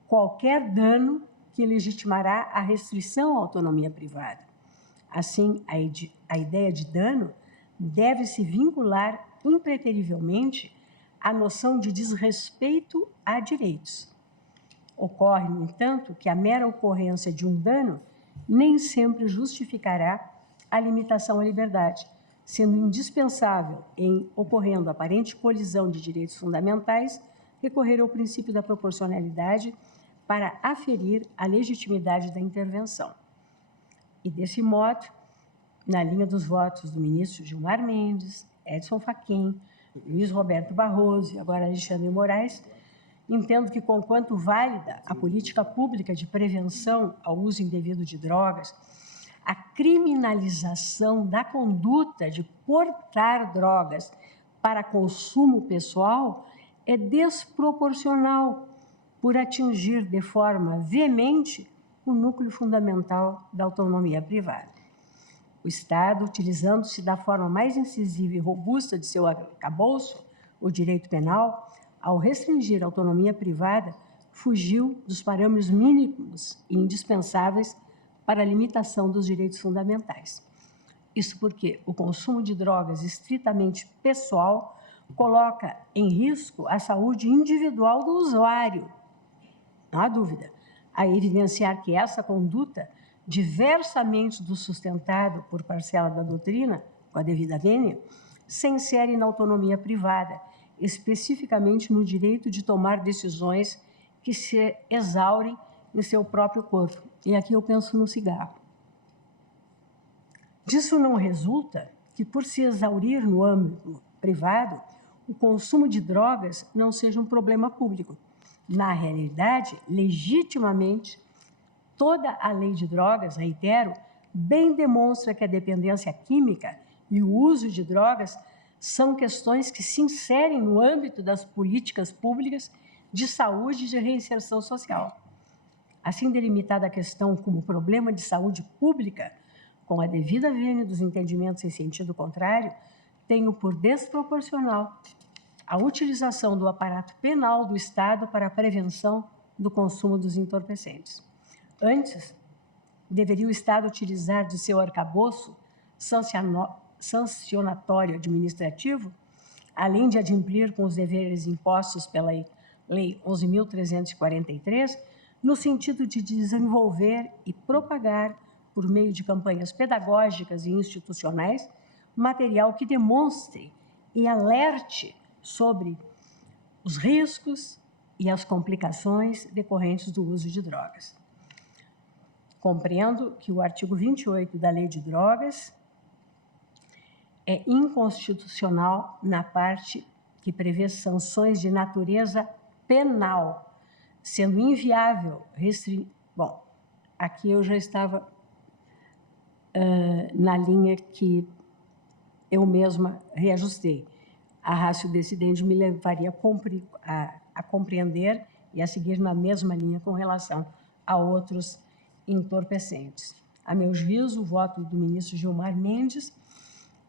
qualquer dano que legitimará a restrição à autonomia privada. Assim, a ideia de dano deve se vincular impreterivelmente à noção de desrespeito a direitos. Ocorre, no entanto, que a mera ocorrência de um dano nem sempre justificará a limitação à liberdade, sendo indispensável, em ocorrendo aparente colisão de direitos fundamentais, recorrer ao princípio da proporcionalidade para aferir a legitimidade da intervenção. E, desse modo, na linha dos votos do ministro Gilmar Mendes, Edson Fachin, Luiz Roberto Barroso e agora Alexandre de Moraes, entendo que, conquanto válida a política pública de prevenção ao uso indevido de drogas, a criminalização da conduta de portar drogas para consumo pessoal é desproporcional por atingir de forma veemente o núcleo fundamental da autonomia privada. O Estado, utilizando-se da forma mais incisiva e robusta de seu arcabouço, o direito penal, ao restringir a autonomia privada, fugiu dos parâmetros mínimos e indispensáveis para a limitação dos direitos fundamentais. Isso porque o consumo de drogas estritamente pessoal coloca em risco a saúde individual do usuário. Não há dúvida, a evidenciar que essa conduta, diversamente do sustentado por parcela da doutrina, com a devida vênia, se insere na autonomia privada, especificamente no direito de tomar decisões que se exaurem em seu próprio corpo. E aqui eu penso no cigarro. Disso não resulta que, por se exaurir no âmbito privado, o consumo de drogas não seja um problema público. Na realidade, legitimamente, toda a lei de drogas, reitero, bem demonstra que a dependência química e o uso de drogas são questões que se inserem no âmbito das políticas públicas de saúde e de reinserção social. Assim delimitada a questão como problema de saúde pública, com a devida vênia dos entendimentos em sentido contrário, tenho por desproporcional a utilização do aparato penal do Estado para a prevenção do consumo dos entorpecentes. Antes, deveria o Estado utilizar de seu arcabouço sancionatório administrativo, além de adimplir com os deveres impostos pela Lei 11.343, no sentido de desenvolver e propagar, por meio de campanhas pedagógicas e institucionais, material que demonstre e alerte sobre os riscos e as complicações decorrentes do uso de drogas. Compreendo que o artigo 28 da Lei de Drogas é inconstitucional na parte que prevê sanções de natureza penal, sendo inviável Bom, aqui eu já estava na linha que eu mesma reajustei. A ratio decidendi me levaria a compreender e a seguir na mesma linha com relação a outros entorpecentes. A meu juízo, o voto do ministro Gilmar Mendes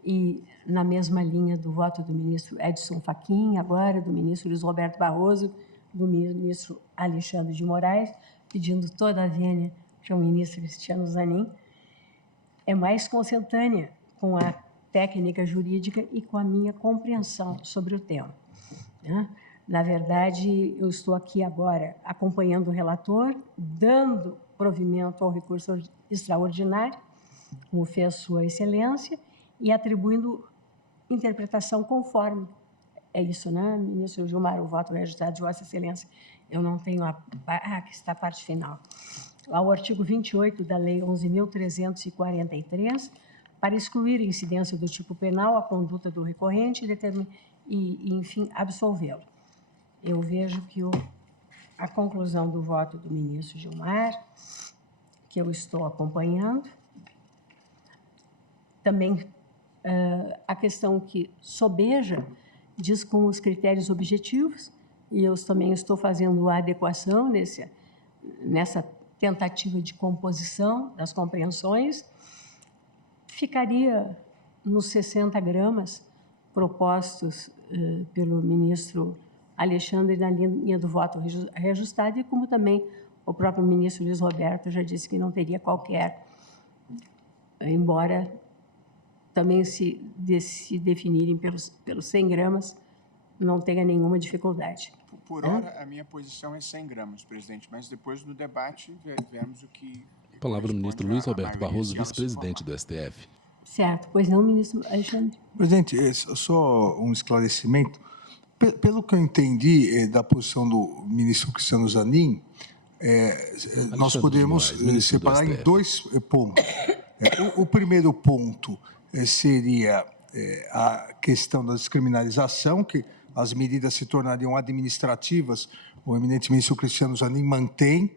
e na mesma linha do voto do ministro Edson Fachin, agora do ministro Luiz Roberto Barroso, do ministro Alexandre de Moraes, pedindo toda a vênia para o ministro Cristiano Zanin, é mais consentânea com a técnica jurídica e com a minha compreensão sobre o tema. Na verdade, eu estou aqui agora acompanhando o relator, dando provimento ao recurso extraordinário, como fez Sua Excelência, e atribuindo interpretação conforme. É isso, né, ministro Gilmar? O voto registrado de Vossa Excelência. Eu não tenho aqui está a parte final. Ao artigo 28 da Lei 11.343, para excluir a incidência do tipo penal, a conduta do recorrente e enfim, absolvê-lo. Eu vejo que a conclusão do voto do ministro Gilmar, que eu estou acompanhando, também a questão que sobeja diz com os critérios objetivos, e eu também estou fazendo a adequação nessa tentativa de composição das compreensões, ficaria nos 60 gramas propostos pelo ministro Alexandre na linha do voto reajustado, e como também o próprio ministro Luiz Roberto já disse que não teria qualquer, embora também se definirem pelos 100 gramas, não tenha nenhuma dificuldade. Por hora, a minha posição é 100 gramas, presidente, mas depois do debate veremos o que... Palavra do ministro Luiz Roberto Barroso, vice-presidente do STF. Certo. Pois não, ministro Alexandre? Presidente, só um esclarecimento. Pelo que eu entendi da posição do ministro Cristiano Zanin, nós podemos separar em 2 pontos. O primeiro ponto seria a questão da descriminalização, que as medidas se tornariam administrativas. O eminente ministro Cristiano Zanin mantém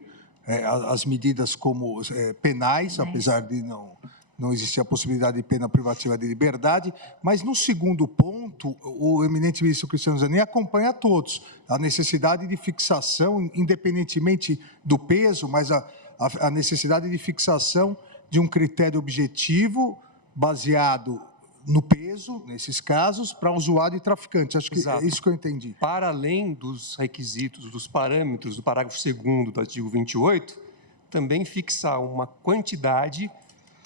as medidas como penais, apesar de não existir a possibilidade de pena privativa de liberdade. Mas, no segundo ponto, o eminente ministro Cristiano Zanin acompanha a todos. A necessidade de fixação, independentemente do peso, mas a necessidade de fixação de um critério objetivo baseado no peso, nesses casos, para usuário e traficante. Acho que é isso que eu entendi. Para além dos requisitos, dos parâmetros do parágrafo 2º do artigo 28, também fixar uma quantidade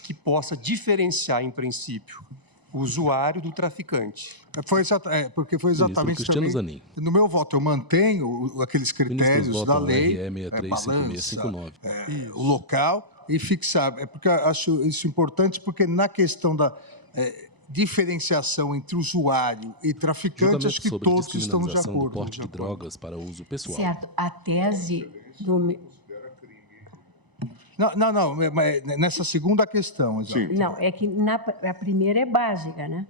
que possa diferenciar, em princípio, o usuário do traficante. Porque foi exatamente também... Zanin. No meu voto, eu mantenho aqueles critérios da lei, balança, o local, e fixar. Porque eu acho isso importante, porque na questão da diferenciação entre usuário e traficante, acho que todos estamos de acordo. Do porte de drogas para uso pessoal. Certo. A tese do... Não, nessa segunda questão. Sim. Não, é que a primeira é básica, né?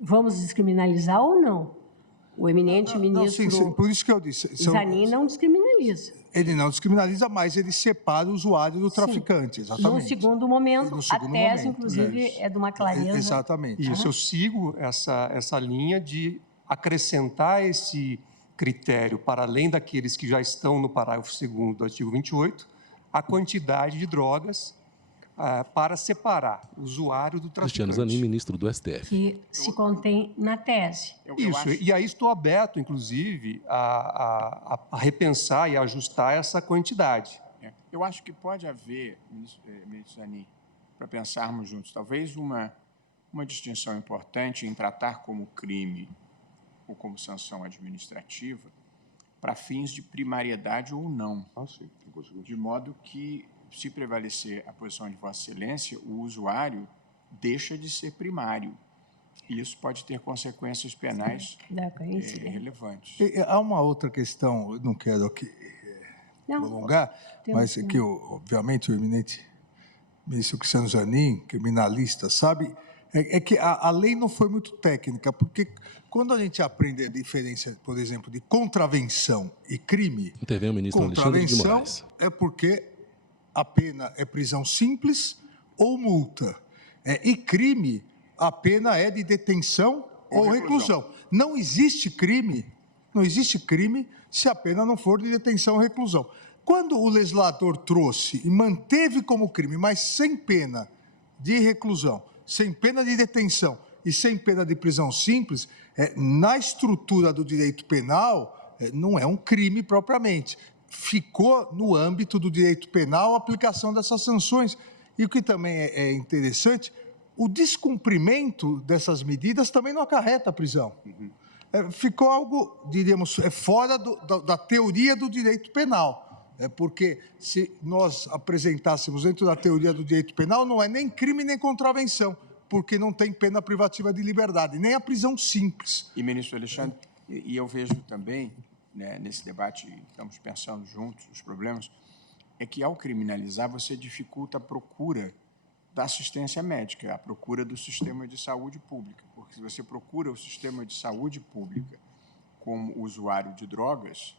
Vamos descriminalizar ou não? O eminente ministro... Sim, por isso que eu disse. Zanin não descriminaliza. Ele não descriminaliza, mas ele separa o usuário do traficante, exatamente. No segundo momento, a tese, inclusive, é de uma clareza... Exatamente. Isso, eu sigo essa linha de acrescentar esse critério, para além daqueles que já estão no parágrafo 2º do artigo 28, a quantidade de drogas para separar o usuário do traficante. Cristiano Zanin, ministro do STF. Que se contém na tese. E aí estou aberto, inclusive, a repensar e ajustar essa quantidade. Eu acho que pode haver, ministro Zanin, para pensarmos juntos, talvez uma distinção importante em tratar como crime ou como sanção administrativa para fins de primariedade ou não. Sim. De modo que, se prevalecer a posição de Vossa Excelência, o usuário deixa de ser primário. E isso pode ter consequências penais relevantes. Há uma outra questão, eu não quero aqui prolongar, mas que, obviamente, o eminente ministro Cristiano Zanin, criminalista, sabe, é que a lei não foi muito técnica, porque quando a gente aprende a diferença, por exemplo, de contravenção e crime... Intervém o ministro Alexandre de Moraes. É porque a pena é prisão simples ou multa. E crime, a pena é de detenção ou reclusão. Não existe crime se a pena não for de detenção ou reclusão. Quando o legislador trouxe e manteve como crime, mas sem pena de reclusão, sem pena de detenção e sem pena de prisão simples, na estrutura do direito penal, não é um crime propriamente. Ficou no âmbito do direito penal a aplicação dessas sanções. E o que também é interessante, o descumprimento dessas medidas também não acarreta a prisão. Ficou algo, diríamos, fora da teoria do direito penal. Porque se nós apresentássemos dentro da teoria do direito penal, não é nem crime nem contravenção, porque não tem pena privativa de liberdade, nem a prisão simples. E, ministro Alexandre, e eu vejo também, né, nesse debate, estamos pensando juntos os problemas, é que ao criminalizar você dificulta a procura da assistência médica, a procura do sistema de saúde pública, porque se você procura o sistema de saúde pública como usuário de drogas,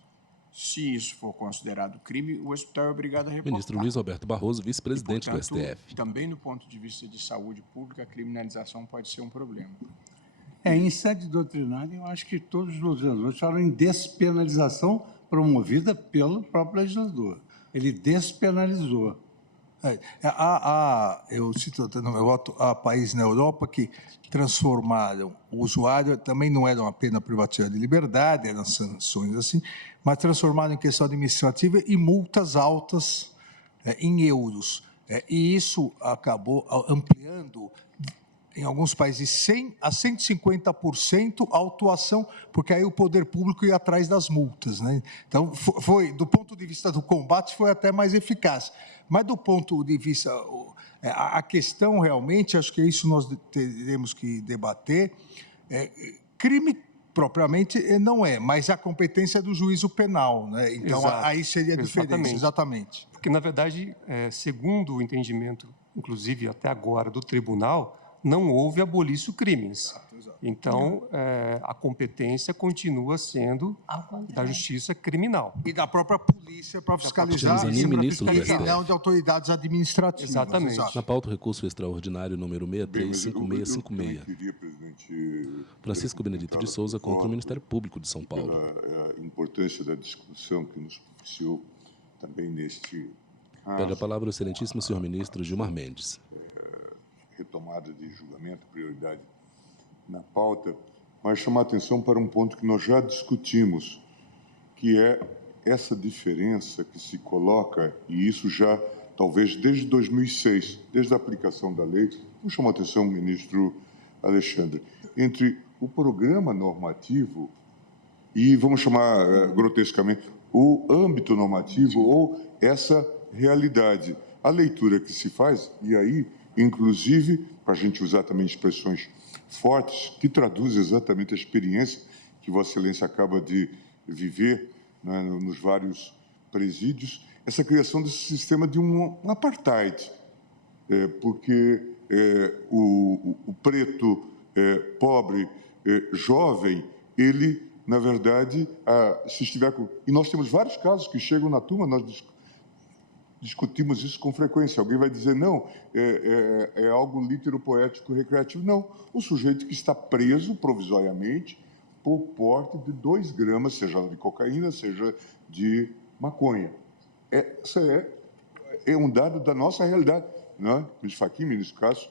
se isso for considerado crime, o hospital é obrigado a reportar. Ministro Luiz Roberto Barroso, vice-presidente do STF. Também do ponto de vista de saúde pública, a criminalização pode ser um problema. Em sede doutrinária, eu acho que todos os legisladores falam em despenalização promovida pelo próprio legislador. Ele despenalizou. Eu cito no meu voto, há países na Europa que transformaram o usuário, também não era uma pena privativa de liberdade, eram sanções assim, mas transformaram em questão administrativa e multas altas em euros. E isso acabou ampliando, em alguns países, 100% a 150% a autuação, porque aí o poder público ia atrás das multas, né? Então, foi, do ponto de vista do combate, foi até mais eficaz. Mas, do ponto de vista... A questão, realmente, acho que isso nós teremos que debater. Crime, propriamente, não é, mas a competência é do juízo penal, né? Então, exato, aí seria a diferença. Exatamente. Porque, na verdade, segundo o entendimento, inclusive até agora, do tribunal, não houve abolício crimes. Exato. Então, a competência continua sendo da justiça criminal. E da própria polícia para fiscalizar e não de autoridades administrativas. Exatamente. Exato. Na pauta, o recurso extraordinário número 635656. Francisco Benedito de Souza contra o Ministério Público de São Paulo. A importância da discussão que nos propiciou também neste... Pede a palavra o excelentíssimo senhor ministro Gilmar Mendes. Retomada de julgamento, prioridade na pauta, mas chamar a atenção para um ponto que nós já discutimos, que é essa diferença que se coloca, e isso já, talvez, desde 2006, desde a aplicação da lei, vou chamar a atenção, ministro Alexandre, entre o programa normativo e, vamos chamar grotescamente, o âmbito normativo ou essa realidade. A leitura que se faz, e aí, inclusive, para a gente usar também expressões fortes, que traduzem exatamente a experiência que Vossa Excelência acaba de viver, né, nos vários presídios, essa criação desse sistema de um apartheid, porque o preto pobre, jovem, ele, na verdade, se estiver com... E nós temos vários casos que chegam na turma, nós discutimos isso com frequência. Alguém vai dizer, não, é algo litero-poético recreativo. Não, o sujeito que está preso provisoriamente por porte de 2 gramas, seja de cocaína, seja de maconha. Isso é um dado da nossa realidade. Né? Ministro Fachin, ministro Cássio,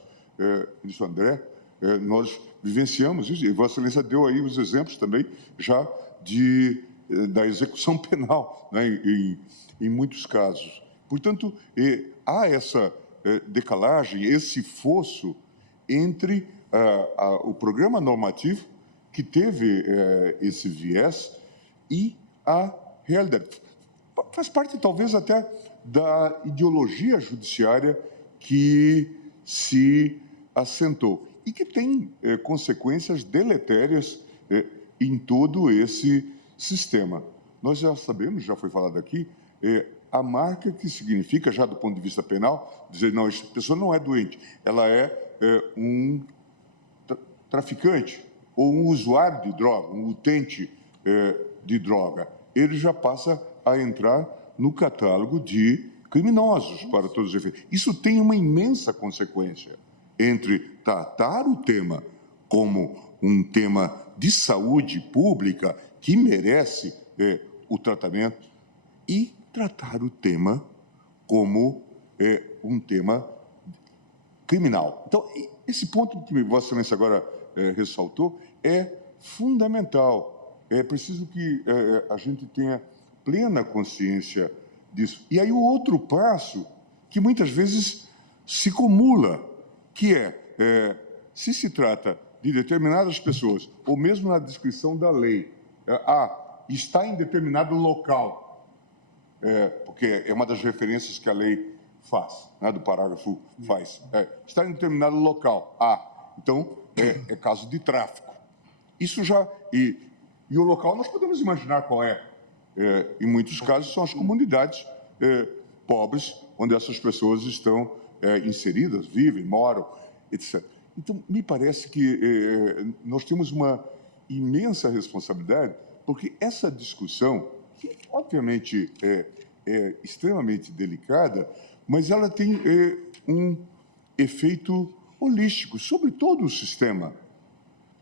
ministro André, nós vivenciamos isso, e Vossa Excelência deu aí os exemplos também já da execução penal, né, em muitos casos. Portanto, há essa decalagem, esse fosso entre o programa normativo, que teve esse viés, e a realidade. Faz parte, talvez, até da ideologia judiciária que se assentou e que tem consequências deletérias em todo esse sistema. Nós já sabemos, já foi falado aqui, a marca que significa, já do ponto de vista penal, dizer, não, essa pessoa não é doente, ela é um traficante ou um usuário de droga, um utente de droga. Ele já passa a entrar no catálogo de criminosos para todos os efeitos. Isso tem uma imensa consequência entre tratar o tema como um tema de saúde pública que merece o tratamento e tratar o tema como um tema criminal. Então, esse ponto que Vossa Excelência agora ressaltou é fundamental. É preciso que a gente tenha plena consciência disso. E aí o outro passo, que muitas vezes se cumula, que se se trata de determinadas pessoas, ou mesmo na descrição da lei, está em determinado local, porque é uma das referências que a lei faz, né, do parágrafo faz. Está em determinado local. Então, é caso de tráfico. Isso já... E o local nós podemos imaginar qual é. Em muitos casos, são as comunidades pobres, onde essas pessoas estão inseridas, vivem, moram, etc. Então, me parece que nós temos uma imensa responsabilidade, porque essa discussão, que obviamente é extremamente delicada, mas ela tem um efeito holístico sobre todo o sistema. O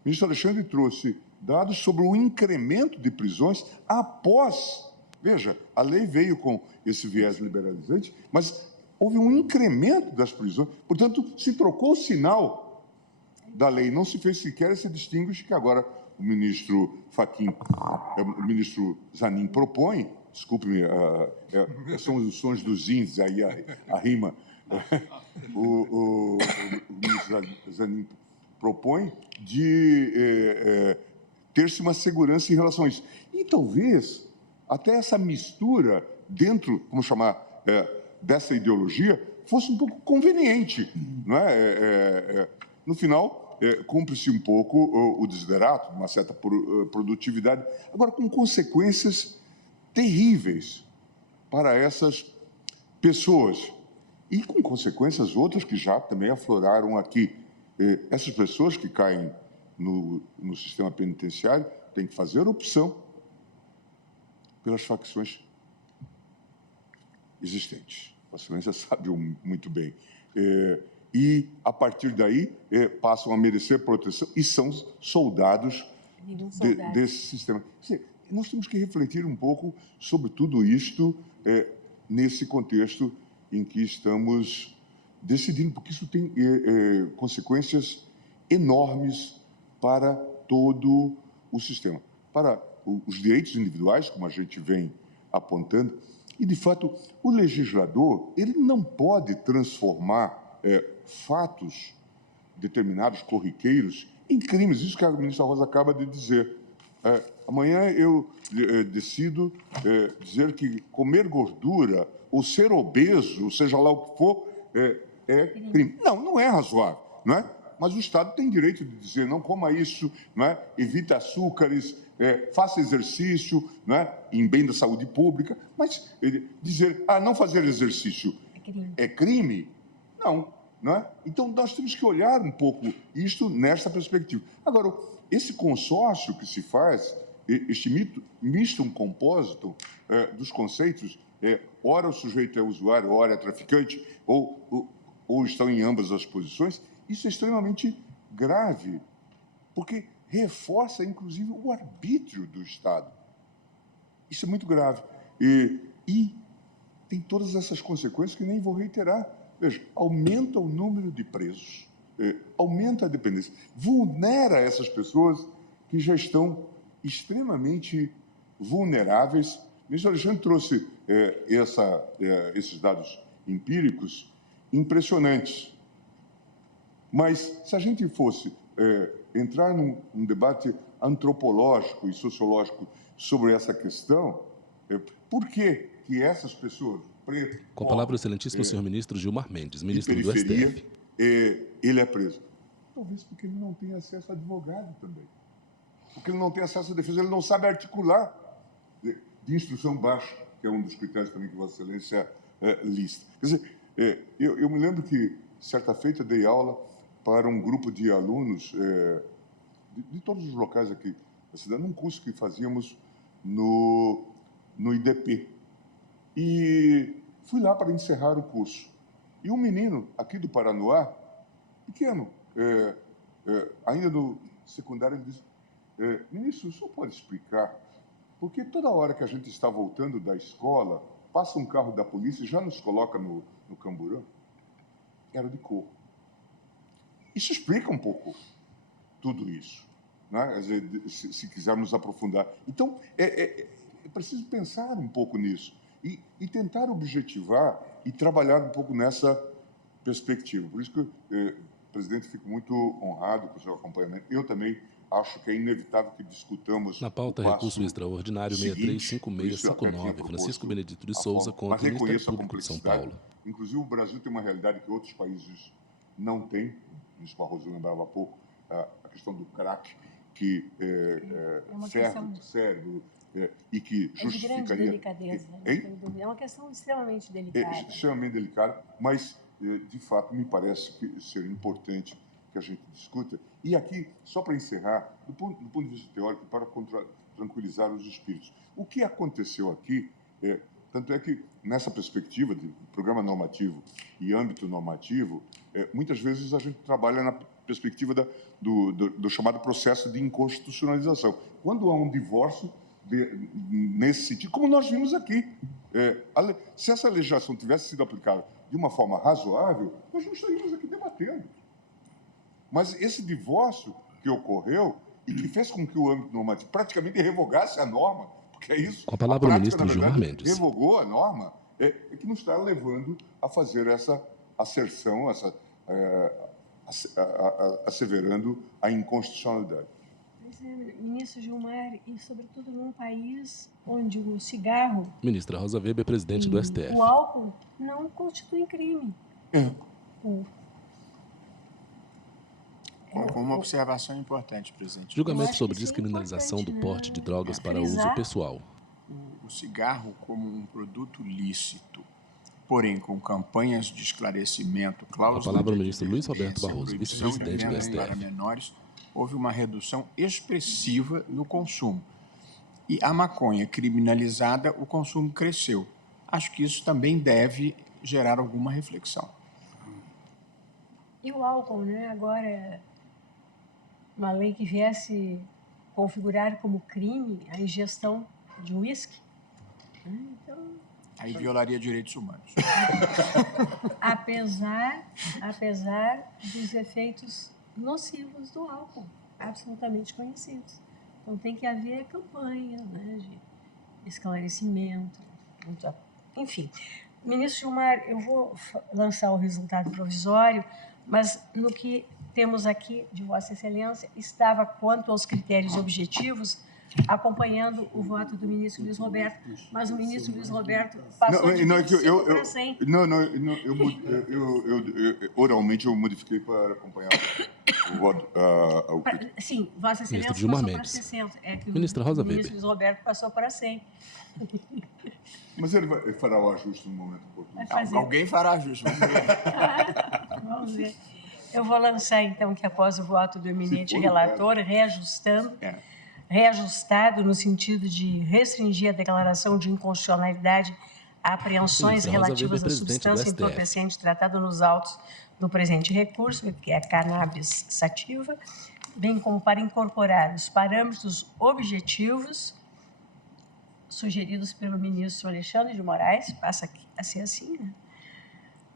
ministro Alexandre trouxe dados sobre o incremento de prisões após... Veja, a lei veio com esse viés liberalizante, mas houve um incremento das prisões. Portanto, se trocou o sinal da lei, não se fez sequer esse distinguish que agora o ministro Fachin, o ministro Zanin propõe. Desculpe-me, são os sons dos índios, aí a rima. O ministro Zanin propõe de ter-se uma segurança em relação a isso. E talvez até essa mistura dentro, vamos chamar, dessa ideologia, fosse um pouco conveniente. Não é? No final, cumpre-se um pouco o desiderato, uma certa produtividade, agora com consequências terríveis para essas pessoas. E com consequências outras que já também afloraram aqui. Essas pessoas que caem no sistema penitenciário têm que fazer opção pelas facções existentes. A excelência sabe muito bem. E, a partir daí, passam a merecer proteção e são soldados desse sistema. Nós temos que refletir um pouco sobre tudo isto nesse contexto em que estamos decidindo, porque isso tem consequências enormes para todo o sistema. Para os direitos individuais, como a gente vem apontando, e, de fato, o legislador ele não pode transformar fatos determinados, corriqueiros, em crimes. Isso que a ministra Rosa acaba de dizer. Amanhã eu decido dizer que comer gordura ou ser obeso, seja lá o que for, é crime. Não é razoável, não é? Mas o Estado tem direito de dizer, não coma isso, não é? Evite açúcares, faça exercício, não é? Em bem da saúde pública, mas dizer, não fazer exercício é crime? Não é? Então, nós temos que olhar um pouco isto nesta perspectiva. Agora, esse consórcio que se faz, este misto compósito dos conceitos, ora o sujeito é usuário, ora é traficante, ou estão em ambas as posições, isso é extremamente grave, porque reforça, inclusive, o arbítrio do Estado. Isso é muito grave. E tem todas essas consequências que nem vou reiterar. Veja, aumenta o número de presos, aumenta a dependência, vulnera essas pessoas que já estão extremamente vulneráveis. O ministro Alexandre trouxe esses dados empíricos impressionantes. Mas, se a gente fosse entrar num debate antropológico e sociológico sobre essa questão, por que essas pessoas, pretas... Com a palavra, o excelentíssimo senhor ministro Gilmar Mendes, ministro do STF. Ele é preso. Talvez porque ele não tem acesso a advogado também. Porque ele não tem acesso à defesa, ele não sabe articular de instrução baixa, que é um dos critérios também que Vossa Excelência lista. Quer dizer, eu me lembro que, certa feita, dei aula para um grupo de alunos de todos os locais aqui da cidade, num curso que fazíamos no IDP. E fui lá para encerrar o curso. E um menino aqui do Paranoá, pequeno, ainda no secundário, ele disse, ministro, o senhor pode explicar por que toda hora que a gente está voltando da escola, passa um carro da polícia e já nos coloca no camburão? Era de cor. Isso explica um pouco tudo isso, né? Se quisermos aprofundar. Então, é preciso pensar um pouco nisso e tentar objetivar e trabalhar um pouco nessa perspectiva. Por isso que, presidente, fico muito honrado com o seu acompanhamento. Eu também acho que é inevitável que discutamos... Na pauta, recurso extraordinário 635659, Francisco Benedito de Souza contra o Ministério Público de São Paulo. Inclusive, o Brasil tem uma realidade que outros países não têm. O ministro Barroso lembrava há pouco a questão do crack, que ferve o cérebro e que justificaria... de grande delicadeza. É uma questão extremamente delicada. Extremamente delicada, mas, de fato, me parece que seria importante que a gente discuta. E aqui, só para encerrar, do ponto de vista teórico, para tranquilizar os espíritos. O que aconteceu aqui, tanto é que, nessa perspectiva de programa normativo e âmbito normativo, muitas vezes a gente trabalha na perspectiva do chamado processo de inconstitucionalização. Quando há um divórcio nesse sentido, como nós vimos aqui, se essa legislação tivesse sido aplicada de uma forma razoável, nós não estaríamos aqui debatendo. Mas esse divórcio que ocorreu e que fez com que o âmbito normativo praticamente revogasse a norma, porque é isso... Com a palavra o ministro Gilmar Mendes. Revogou a norma, é que nos está levando a fazer essa asserção, asseverando a inconstitucionalidade. Ministro Gilmar, e sobretudo num país onde o cigarro... Ministra Rosa Weber, presidente do STF. O álcool não constitui crime. Uma observação importante, presidente. Julgamento sobre descriminalização do porte de drogas para uso pessoal. O cigarro como um produto lícito, porém com campanhas de esclarecimento, cláusulas... A palavra ao ministro Luiz Roberto Barroso, vice-presidente do STF. Para menores, houve uma redução expressiva no consumo. E a maconha criminalizada, o consumo cresceu. Acho que isso também deve gerar alguma reflexão. E o álcool, né? Agora, uma lei que viesse configurar como crime a ingestão de uísque. Então... Aí violaria direitos humanos. apesar dos efeitos nocivos do álcool, absolutamente conhecidos. Então, tem que haver campanha, né, de esclarecimento. Enfim, ministro Gilmar, eu vou lançar o resultado provisório, mas no que temos aqui de Vossa Excelência, estava, quanto aos critérios objetivos, acompanhando o voto do ministro Luiz Roberto, mas o ministro Luiz Roberto passou de 25 para 100. Oralmente eu modifiquei para acompanhar o voto. Sim, Vossa Excelência ministro Gilmar passou Mendes. para 60. É que Ministra Rosa o ministro Weber. Luiz Roberto passou para 100. Mas ele fará o ajuste no momento oportuno. Alguém fará ajuste, vamos ver. Vamos ver. Eu vou lançar, então, que após o voto do eminente relator, reajustado no sentido de restringir a declaração de inconstitucionalidade a apreensões relativas à substância entorpecente tratada nos autos do presente recurso, que é a cannabis sativa, bem como para incorporar os parâmetros objetivos sugeridos pelo ministro Alexandre de Moraes, passa a ser assim, né?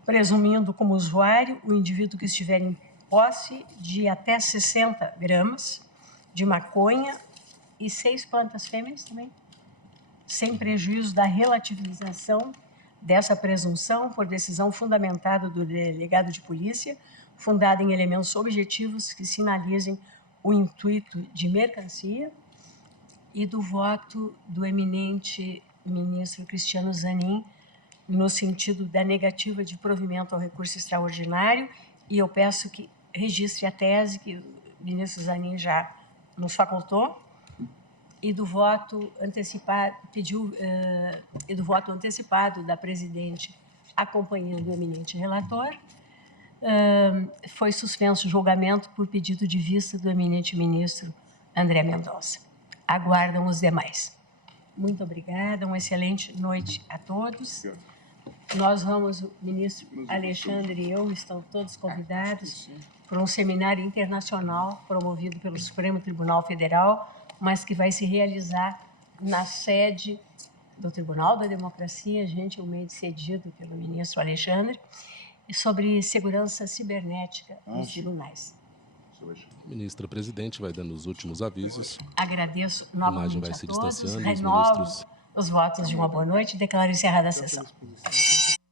Presumindo como usuário o indivíduo que estiver em posse de até 60 gramas de maconha e 6 plantas fêmeas também, sem prejuízo da relativização dessa presunção por decisão fundamentada do delegado de polícia, fundada em elementos objetivos que sinalizem o intuito de mercancia, e do voto do eminente ministro Cristiano Zanin, no sentido da negativa de provimento ao recurso extraordinário, e eu peço que registre a tese que o ministro Zanin já nos facultou, e do voto antecipado, e do voto antecipado da presidente acompanhando o eminente relator. Foi suspenso o julgamento por pedido de vista do eminente ministro André Mendonça. Aguardam os demais. Muito obrigada, uma excelente noite a todos. Nós vamos, o ministro Alexandre e eu, estão todos convidados para um seminário internacional promovido pelo Supremo Tribunal Federal, mas que vai se realizar na sede do Tribunal da Democracia, gentilmente cedido pelo ministro Alexandre, sobre segurança cibernética nos tribunais. Ministra presidente vai dando os últimos avisos. Agradeço A novamente imagem vai a se todos, distanciando, os renovo ministros... os votos de uma boa noite e declaro encerrada a sessão.